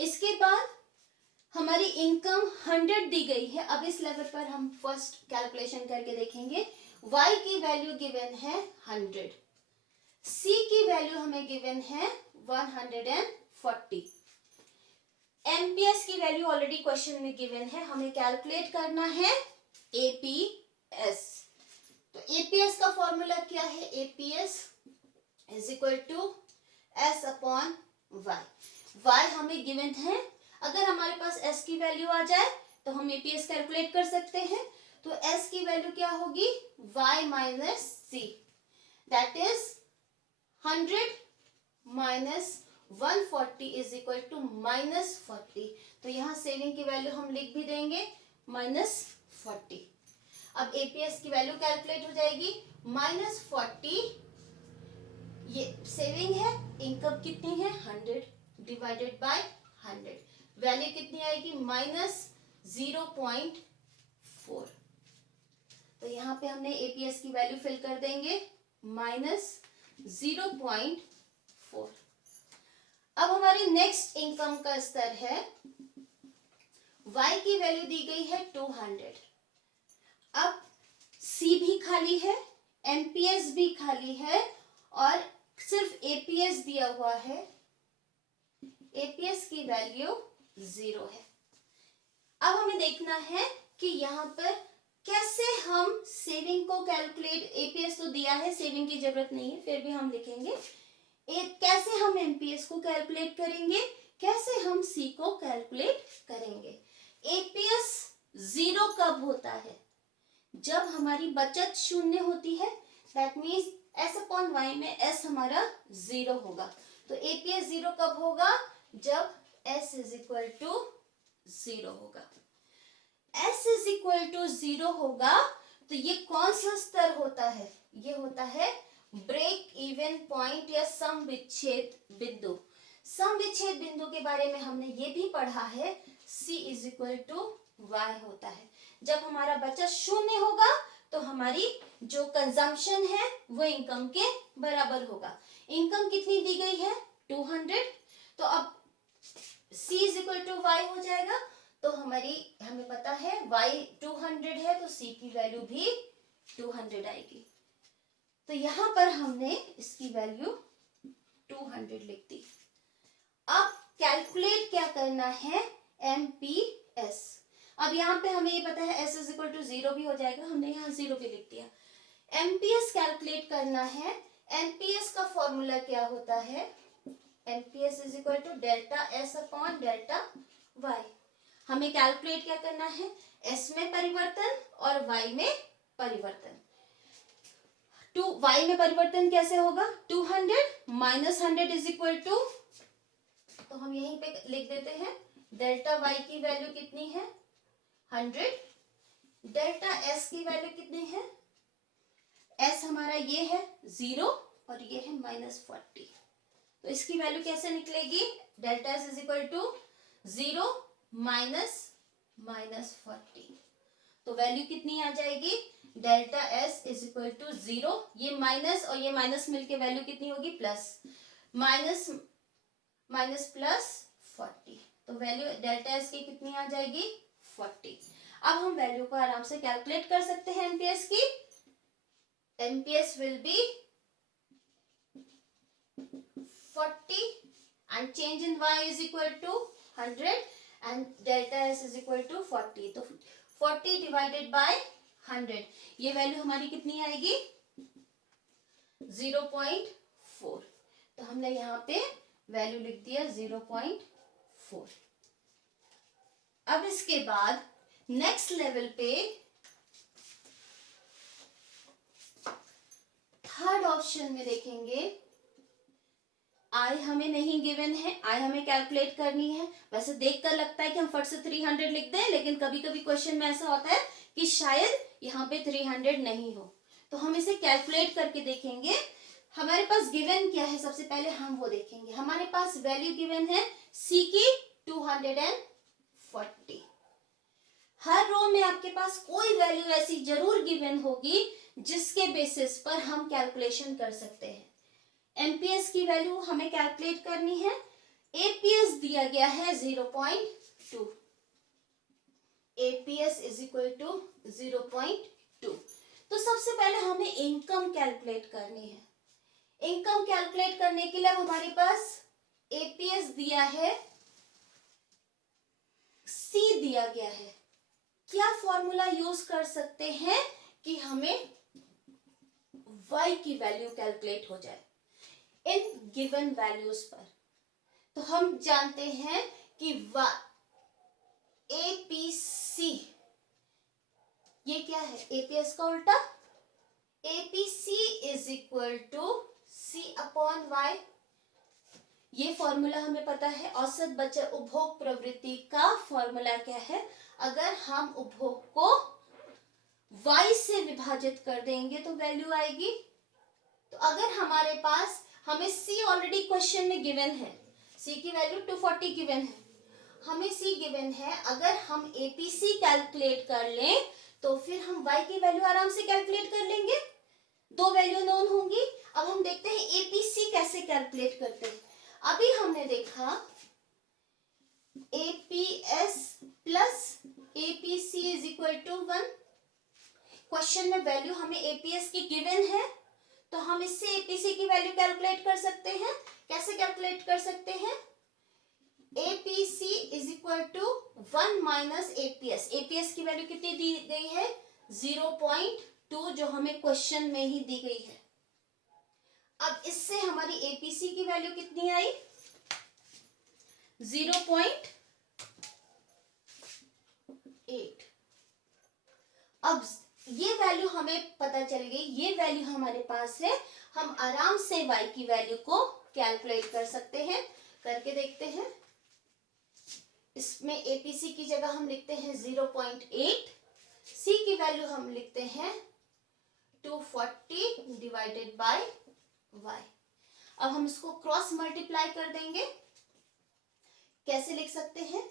इसके बाद हमारी इनकम 100 दी गई है। अब इस लेवल पर हम फर्स्ट कैलकुलेशन करके देखेंगे। y की वैल्यू गिवन है 100, c की वैल्यू हमें गिवन है 140, एमपीएस की वैल्यू ऑलरेडी क्वेश्चन में गिवन है, हमें कैलकुलेट करना है एपीएस। तो एपीएस का फॉर्मूला क्या है? APS is equal to S upon Y. Y हमें गिवन है, अगर हमारे पास s की वैल्यू आ जाए तो हम एपीएस कैलकुलेट कर सकते हैं। तो s की वैल्यू क्या होगी? y minus C, that is 100 minus 140 is equal to minus 40। तो यहाँ सेविंग की वैल्यू हम लिख भी देंगे माइनस 40। अब एपीएस की वैल्यू कैलकुलेट हो जाएगी -40, ये सेविंग है, इनकम कितनी है 100 डिवाइडेड बाय 100, वैल्यू कितनी आएगी -0.4। तो यहाँ पे हमने एपीएस की वैल्यू फिल कर देंगे -0.4। अब हमारी नेक्स्ट इनकम का स्तर है, y की वैल्यू दी गई है 200। अब c भी खाली है, एमपीएस भी खाली है और सिर्फ एपीएस दिया हुआ है, एपीएस की वैल्यू 0 है। अब हमें देखना है कि यहाँ पर कैसे हम सेविंग को कैलकुलेट, एपीएस तो दिया है, सेविंग की जरूरत नहीं है, फिर भी हम लिखेंगे कैसे हम एमपीएस को कैलकुलेट करेंगे, कैसे हम सी को कैलकुलेट करेंगे। एपीएस 0 कब होता है, जब हमारी बचत शून्य होती है, that means s upon y में s हमारा 0 होगा। तो एपीएस 0 कब होगा, जब s इज इक्वल टू 0 होगा। s इज इक्वल टू 0 होगा तो ये कौन सा स्तर होता है, ये होता है ब्रेक इवन पॉइंट या सम विच्छेद बिंदु। सम विच्छेद बिंदु के बारे में हमने ये भी पढ़ा है, c is equal to y होता है। जब हमारा बचत शून्य होगा तो हमारी जो कंजम्पशन है वो इनकम के बराबर होगा। इनकम कितनी दी गई है 200, तो अब c is equal to y हो जाएगा। तो हमें पता है y 200 है, तो c की वैल्यू भी 200 आएगी। तो यहां पर हमने इसकी वैल्यू 200 लिख दी। अब कैलकुलेट क्या करना है, एमपीएस। अब यहाँ पे हमें ये पता है s इज इक्वल टू 0 भी हो जाएगा, हमने यहाँ 0 भी लिख दिया। एमपीएस कैलकुलेट करना है, एमपीएस का फॉर्मूला क्या होता है, MPS is equal to delta S upon delta Y. हमें कैलकुलेट क्या करना है, s में परिवर्तन और y में परिवर्तन। y में परिवर्तन कैसे होगा, 200 माइनस 100 इज इक्वल टू, तो हम यहीं पे लिख देते हैं डेल्टा y की वैल्यू कितनी है 100, डेल्टा s की वैल्यू कितनी है, s हमारा ये है 0 और ये है -40। तो इसकी वैल्यू कैसे निकलेगी, delta s is equal to 0 minus 40। तो वैल्यू कितनी आ जाएगी, delta s is equal to 0, ये माइनस और ये माइनस मिलके वैल्यू कितनी होगी प्लस, माइनस प्लस 40। तो वैल्यू डेल्टा s की कितनी आ जाएगी 40। अब हम वैल्यू को आराम से कैलकुलेट कर सकते हैं एमपीएस की। MPS will be 40 and change in y is equal to 100 and delta s is equal to 40। तो 40 divided by 100, ये वैल्यू हमारी कितनी आएगी 0.4। तो हमने यहाँ पे वैल्यू लिख दिया 0.4। अब इसके बाद नेक्स्ट लेवल पे थर्ड ऑप्शन में देखेंगे, आई हमें नहीं गिवन है, आई हमें कैलकुलेट करनी है। वैसे देखकर लगता है कि हम फट से 300 लिख दें, लेकिन कभी कभी क्वेश्चन में ऐसा होता है कि शायद यहाँ पे 300 नहीं हो, तो हम इसे कैलकुलेट करके देखेंगे। हमारे पास गिवन क्या है, सबसे पहले हम वो देखेंगे। हमारे पास वैल्यू गिवन है सी की 240। हर रो में आपके पास कोई वैल्यू ऐसी जरूर गिवन होगी जिसके बेसिस पर हम कैलकुलेशन कर सकते हैं। एमपीएस की वैल्यू हमें कैलकुलेट करनी है, एपीएस दिया गया है 0.2, एपीएस इज इक्वल टू 0.2। तो सबसे पहले हमें इनकम कैलकुलेट करनी है। इनकम कैलकुलेट करने के लिए हमारे पास एपीएस दिया है, सी दिया गया है। क्या फॉर्मूला यूज कर सकते हैं कि हमें y की वैल्यू कैलकुलेट हो जाए इन गिवन वैल्यूज पर। तो हम जानते हैं कि एपीसी ये क्या है, एपीएस का उल्टा। APC is equal to C upon Y. ये फॉर्मूला हमें पता है। औसत बचत उपभोग प्रवृत्ति का फॉर्मूला क्या है, अगर हम उपभोग को y से विभाजित कर देंगे तो वैल्यू आएगी। तो अगर हमारे पास, हमें c ऑलरेडी क्वेश्चन में गिवन है, c की वैल्यू 240 गिवन है, हमें c गिवन है, अगर हम APC कैलकुलेट कर लें तो फिर हम y की वैल्यू आराम से कैलकुलेट कर लेंगे, दो वैल्यू नोन होंगी। अब हम देखते हैं APC कैसे कैलकुलेट करते हैं। अभी हमने देखा APS plus APC is equal to 1। Question में वैल्यू हमें APS की गिवन है, तो हम इससे APC की वैल्यू कैलकुलेट कर सकते हैं। कैसे कैलकुलेट कर सकते हैं? APC is equal to 1 minus APS। APS की वैल्यू कितनी दी गई है? 0.2, जो हमें क्वेश्चन में ही दी गई है। अब इससे हमारी APC की वैल्यू कितनी आई? 0.8। अब ये वैल्यू हमें पता चल गई, ये वैल्यू हमारे पास है, हम आराम से y की वैल्यू को कैलकुलेट कर सकते हैं। करके देखते हैं। इसमें APC की जगह हम लिखते हैं 0.8, c की वैल्यू हम लिखते हैं 240 डिवाइडेड बाय y। अब हम इसको क्रॉस मल्टीप्लाई कर देंगे। कैसे लिख सकते हैं?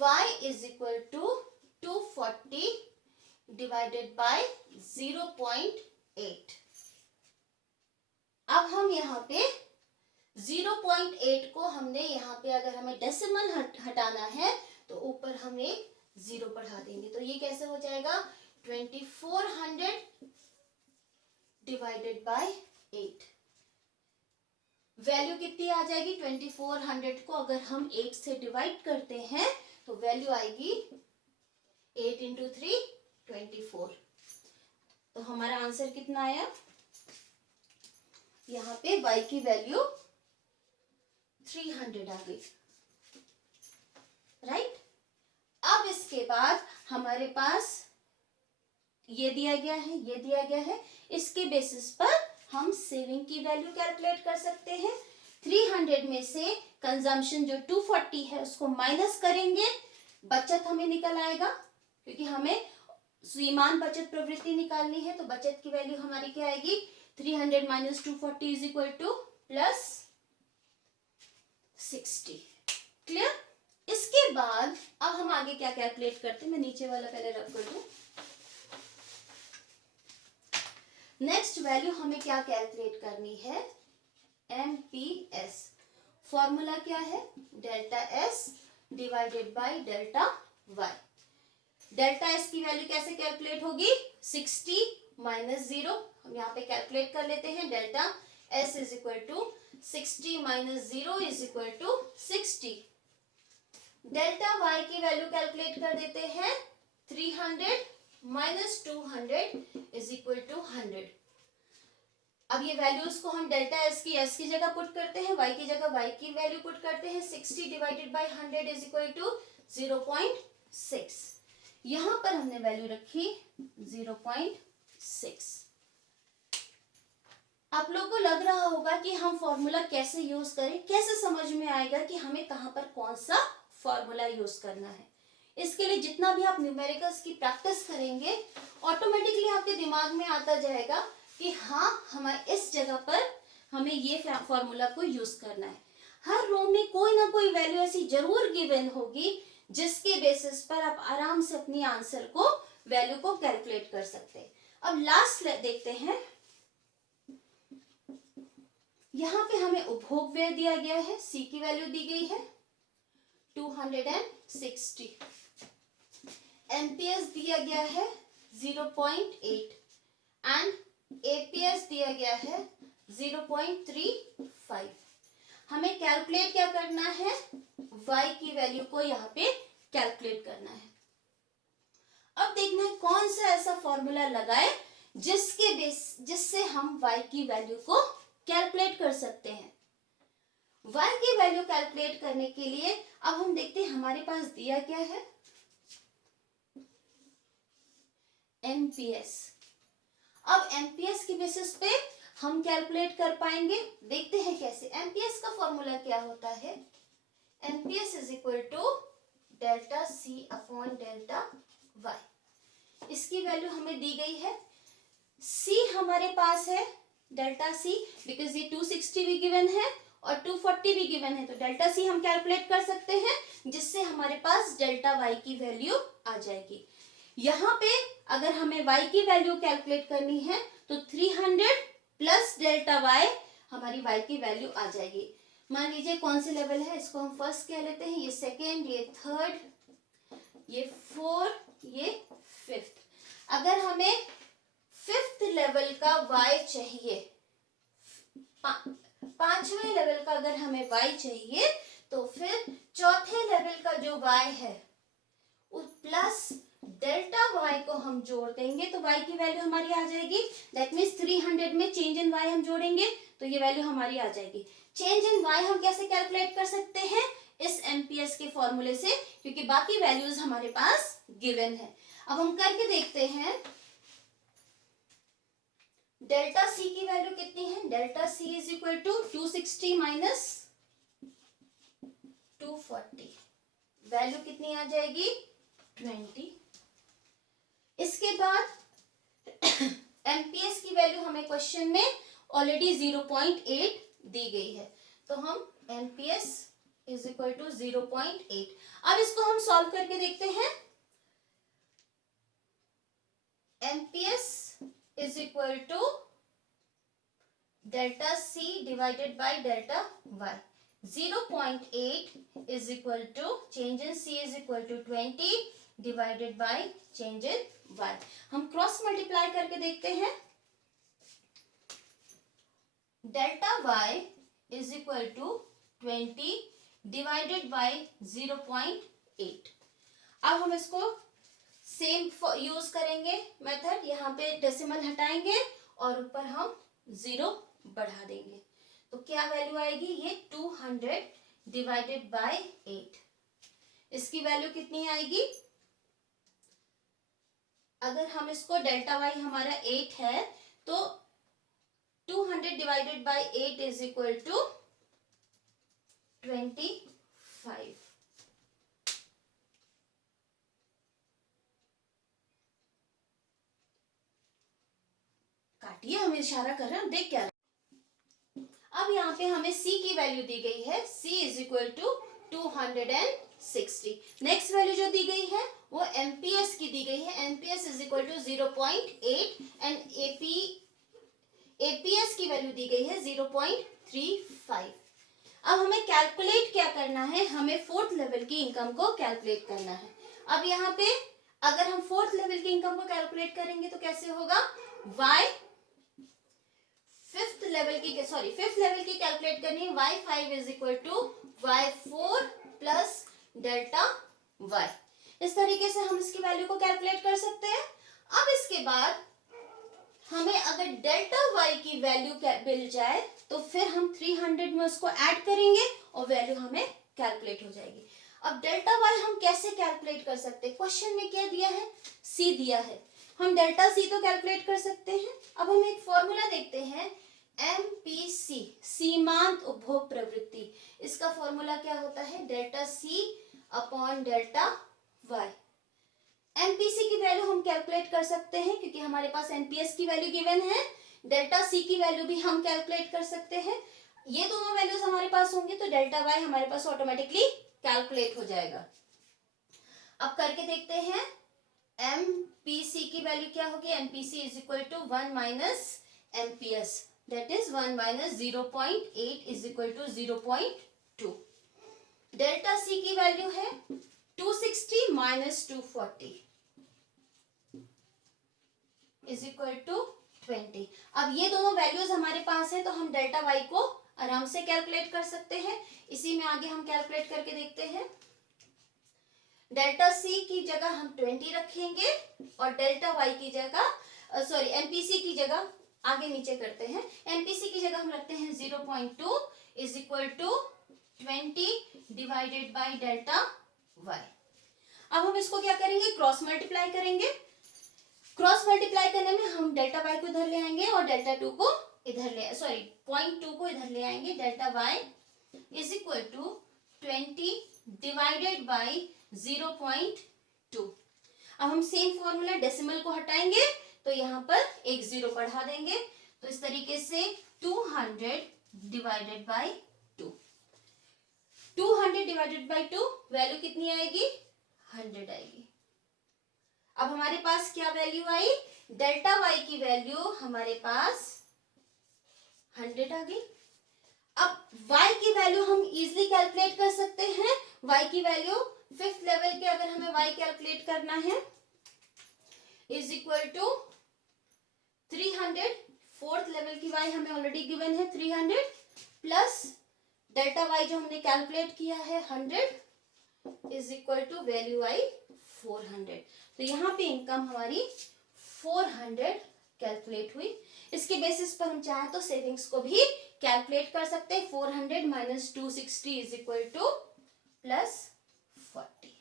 y is equal to 240 divided by 0.8। अब हम यहाँ पे 0.8 को हमने यहाँ पे, अगर हमें डेसिमल हटाना है तो ऊपर हम एक 0 बढ़ा देंगे, तो ये कैसे हो जाएगा? 2400 डिवाइडेड बाय 8। वैल्यू कितनी आ जाएगी? 2400 को अगर हम 8 से डिवाइड करते हैं तो वैल्यू आएगी 8 इंटू 3 24। तो हमारा आंसर कितना आया? यहाँ पे y की वैल्यू 300 आ गई, राइट। अब इसके बाद हमारे पास ये दिया गया है, ये दिया गया है, इसके बेसिस पर हम सेविंग की वैल्यू कैलकुलेट कर सकते हैं। 300 में से कंजम्पशन जो 240 है उसको माइनस करेंगे, बचत हमें निकल आएगा, क्योंकि हमें सीमांत बचत प्रवृत्ति निकालनी है। तो बचत की वैल्यू हमारी क्या आएगी? 300 minus 240 is equal two plus 60। Clear? इसके बाद अब हम आगे क्या कैलकुलेट करते हैं, मैं नीचे वाला पहले रब कर दूं। नेक्स्ट वैल्यू हमें क्या कैलकुलेट करनी है? MPS। फॉर्मूला क्या है? Delta S divided by delta Y। Delta S की वैल्यू कैसे कैलकुलेट होगी? 60 माइनस 0। हम यहाँ पे कैलकुलेट कर लेते हैं। Delta S is equal to 60 minus 0 is equal to 60। Delta Y की वैल्यू कैलकुलेट कर देते हैं। 300 माइनस 200 इज इक्वल टू 100। अब ये वैल्यूज को हम डेल्टा S की S की जगह पुट करते हैं, Y की जगह Y की वैल्यू पुट करते हैं। 60 divided by 100 is equal to 0.6। यहां पर हमने वैल्यू रखी 0.6। आप लोगों को लग रहा होगा कि हम फॉर्मूला कैसे यूज करें, कैसे समझ में आएगा कि हमें कहां पर कौन सा फॉर्मूला यूज करना है। इसके लिए जितना भी आप न्यूमेरिकल्स की प्रैक्टिस करेंगे, ऑटोमेटिकली आपके दिमाग में आता जाएगा कि हाँ, हमारे इस जगह पर हमें ये फॉर्मूला को यूज करना है। हर रो में कोई ना कोई वैल्यू ऐसी जरूर गिवन होगी जिसके बेसिस पर आप आराम से अपनी आंसर को, वैल्यू को कैलकुलेट कर सकते हैं। अब लास्ट देखते हैं। यहाँ पे हमें उपभोग व्यय दिया गया है, C की वैल्यू दी गई है 260। MPS दिया गया है 0.8 एंड APS दिया गया है 0.35। हमें कैलकुलेट क्या करना है? Y की वैल्यू को यहाँ पे कैलकुलेट करना है। अब देखना है कौन सा ऐसा फॉर्मूला लगाए जिससे हम Y की वैल्यू को कैलकुलेट कर सकते हैं। Y की वैल्यू कैलकुलेट करने के लिए अब हम देखते हैं हमारे पास दिया क्या है, MPS। अब MPS की बेसिस पे हम कैलकुलेट कर पाएंगे। देखते हैं कैसे। MPS का फॉर्मूला क्या होता है? MPS is equal to delta C upon delta Y। इसकी वैल्यू हमें दी गई है, C हमारे पास है डेल्टा C, बिकॉज ये 260 भी गिवन है और 240 भी गिवन है, तो डेल्टा C हम कैलकुलेट कर सकते हैं, जिससे हमारे पास डेल्टा Y की वैल्यू आ जाएगी। यहाँ पे अगर हमें Y की वैल्यू कैलकुलेट करनी है तो 300 प्लस डेल्टा Y हमारी Y की वैल्यू आ जाएगी। मान लीजिए कौन से लेवल है, इसको हम फर्स्ट कह लेते हैं, ये सेकेंड, ये थर्ड, ये फोर्थ, ये फिफ्थ। अगर हमें फिफ्थ लेवल का y चाहिए, पांचवें लेवल का अगर हमें y चाहिए, तो फिर चौथे लेवल का जो y है उस प्लस डेल्टा y को हम जोड़ देंगे तो y की वैल्यू हमारी आ जाएगी। दैट मीन्स 300 में चेंज इन y हम जोड़ेंगे तो ये वैल्यू हमारी आ जाएगी। चेंज इन y हम कैसे कैलकुलेट कर सकते हैं, इस एमपीएस के फॉर्मूले से, क्योंकि बाकी वैल्यूज हमारे पास गिवन है। अब हम करके देखते हैं डेल्टा सी की वैल्यू कितनी है। Delta C is equal to 260 minus 240, value कितनी आ जाएगी 20। इसके बाद एमपीएस की वैल्यू हमें क्वेश्चन में ऑलरेडी 0.8 दी गई है, तो हम एमपीएस इज इक्वल टू 0.8। अब इसको हम सॉल्व करके देखते हैं। MPS is equal to delta C divided by delta Y. 0.8 is equal to change in C is equal to 20 divided by change in Y. हम क्रॉस मल्टीप्लाई करके देखते हैं। Delta Y is equal to 20 divided by 0.8। अब हम इसको same use करेंगे method, यहाँ पे डेसिमल हटाएंगे और ऊपर हम 0 बढ़ा देंगे, तो क्या वैल्यू आएगी, ये 200 डिवाइडेड बाय 8। इसकी वैल्यू कितनी आएगी, अगर हम इसको डेल्टा वाई हमारा 8 है तो 200 divided by 8 is equal to 25। काटिए, हम इशारा कर रहे हैं, देख क्या। अब यहाँ पे हमें C की वैल्यू दी गई है, C is equal to 260। Next value जो दी गई है वो एमपीएस की दी गई है। MPS is equal to 0.8 and APS की वैल्यू दी गई है 0.35। अब हमें कैलकुलेट क्या करना है, हमें फोर्थ लेवल की इनकम को कैलकुलेट करना है। अब यहाँ पे अगर हम फोर्थ लेवल की इनकम को कैलकुलेट करेंगे तो कैसे होगा, y फिफ्थ लेवल की कैलकुलेट करनी है, y5 is equal to y4 plus delta y। इस तरीके से हम इसकी वैल्यू को कैलकुलेट कर सकते हैं। अब इसके बाद हमें अगर डेल्टा y की वैल्यू मिल जाए तो फिर हम 300 में उसको ऐड करेंगे और वैल्यू हमें कैलकुलेट हो जाएगी। अब डेल्टा y हम कैसे कैलकुलेट कर सकते हैं, क्वेश्चन में क्या दिया है, c दिया है, हम डेल्टा c तो कैलकुलेट कर सकते हैं। अब हम एक फॉर्मूला देखते हैं, MPC सीमांत उपभोग प्रवृत्ति, इसका फॉर्मूला क्या होता है, delta c upon delta y। MPC की वैल्यू हम कैलकुलेट कर सकते हैं क्योंकि हमारे पास एनपीएस की वैल्यू गिवन है, डेल्टा सी की वैल्यू भी हम कैलकुलेट कर सकते हैं। ये दोनों वैल्यूज हमारे पास होंगे तो डेल्टा वाई हमारे पास ऑटोमेटिकली कैलकुलेट हो जाएगा। अब करके देखते हैं, एमपीसी की वैल्यू क्या होगी, MPC is equal to 1 minus MPS, that is 1 minus 0.8 is equal to 0.2। Delta C की वैल्यू है 260 माइनस 240 इज इक्वल टू 20। अब ये दोनों वैल्यूज हमारे पास है तो हम डेल्टा वाई को आराम से कैलकुलेट कर सकते हैं। इसी में आगे हम कैलकुलेट करके देखते हैं। डेल्टा सी की जगह हम 20 रखेंगे और डेल्टा वाई की जगह एमपीसी की जगह आगे नीचे करते हैं, एमपीसी की जगह हम रखते हैं 0.2 is equal to 20 divided by delta Y. अब हम इसको क्या करेंगे, क्रॉस मल्टीप्लाई करेंगे। क्रॉस मल्टीप्लाई करने में हम डेल्टा वाई को इधर ले आएंगे और डेल्टा 2 को इधर ले 0.2 को इधर ले आएंगे। Delta Y is equal to 20 divided by 0.2। अब हम सेम फॉर्मूला, डेसिमल को हटाएंगे तो यहाँ पर एक जीरो बढ़ा देंगे, तो इस तरीके से 200 divided by 2, 200 divided by 2 value कितनी आएगी, 100 आएगी। अब हमारे पास क्या वैल्यू आई, डेल्टा वाई की वैल्यू हमारे पास 100 आ गई। अब y की वैल्यू हम इजीली कैलकुलेट कर सकते हैं, y की वैल्यू फिफ्थ लेवल के अगर हमें y कैलकुलेट करना है is equal to 300, fourth level की y हमें ऑलरेडी गिवन है 300 प्लस डेल्टा y जो हमने कैलकुलेट किया है 100 इज इक्वल टू वैल्यू आई 400। तो यहाँ पे इनकम हमारी 400 कैलकुलेट हुई। इसके बेसिस पर हम चाहें तो सेविंग्स को भी कैलकुलेट कर सकते हैं। 400 minus 260 is equal two plus 40।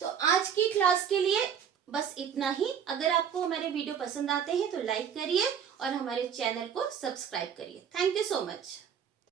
तो आज की क्लास के लिए बस इतना ही। अगर आपको हमारे वीडियो पसंद आते हैं तो लाइक करिए और हमारे चैनल को सब्सक्राइब करिए। Thank you so much.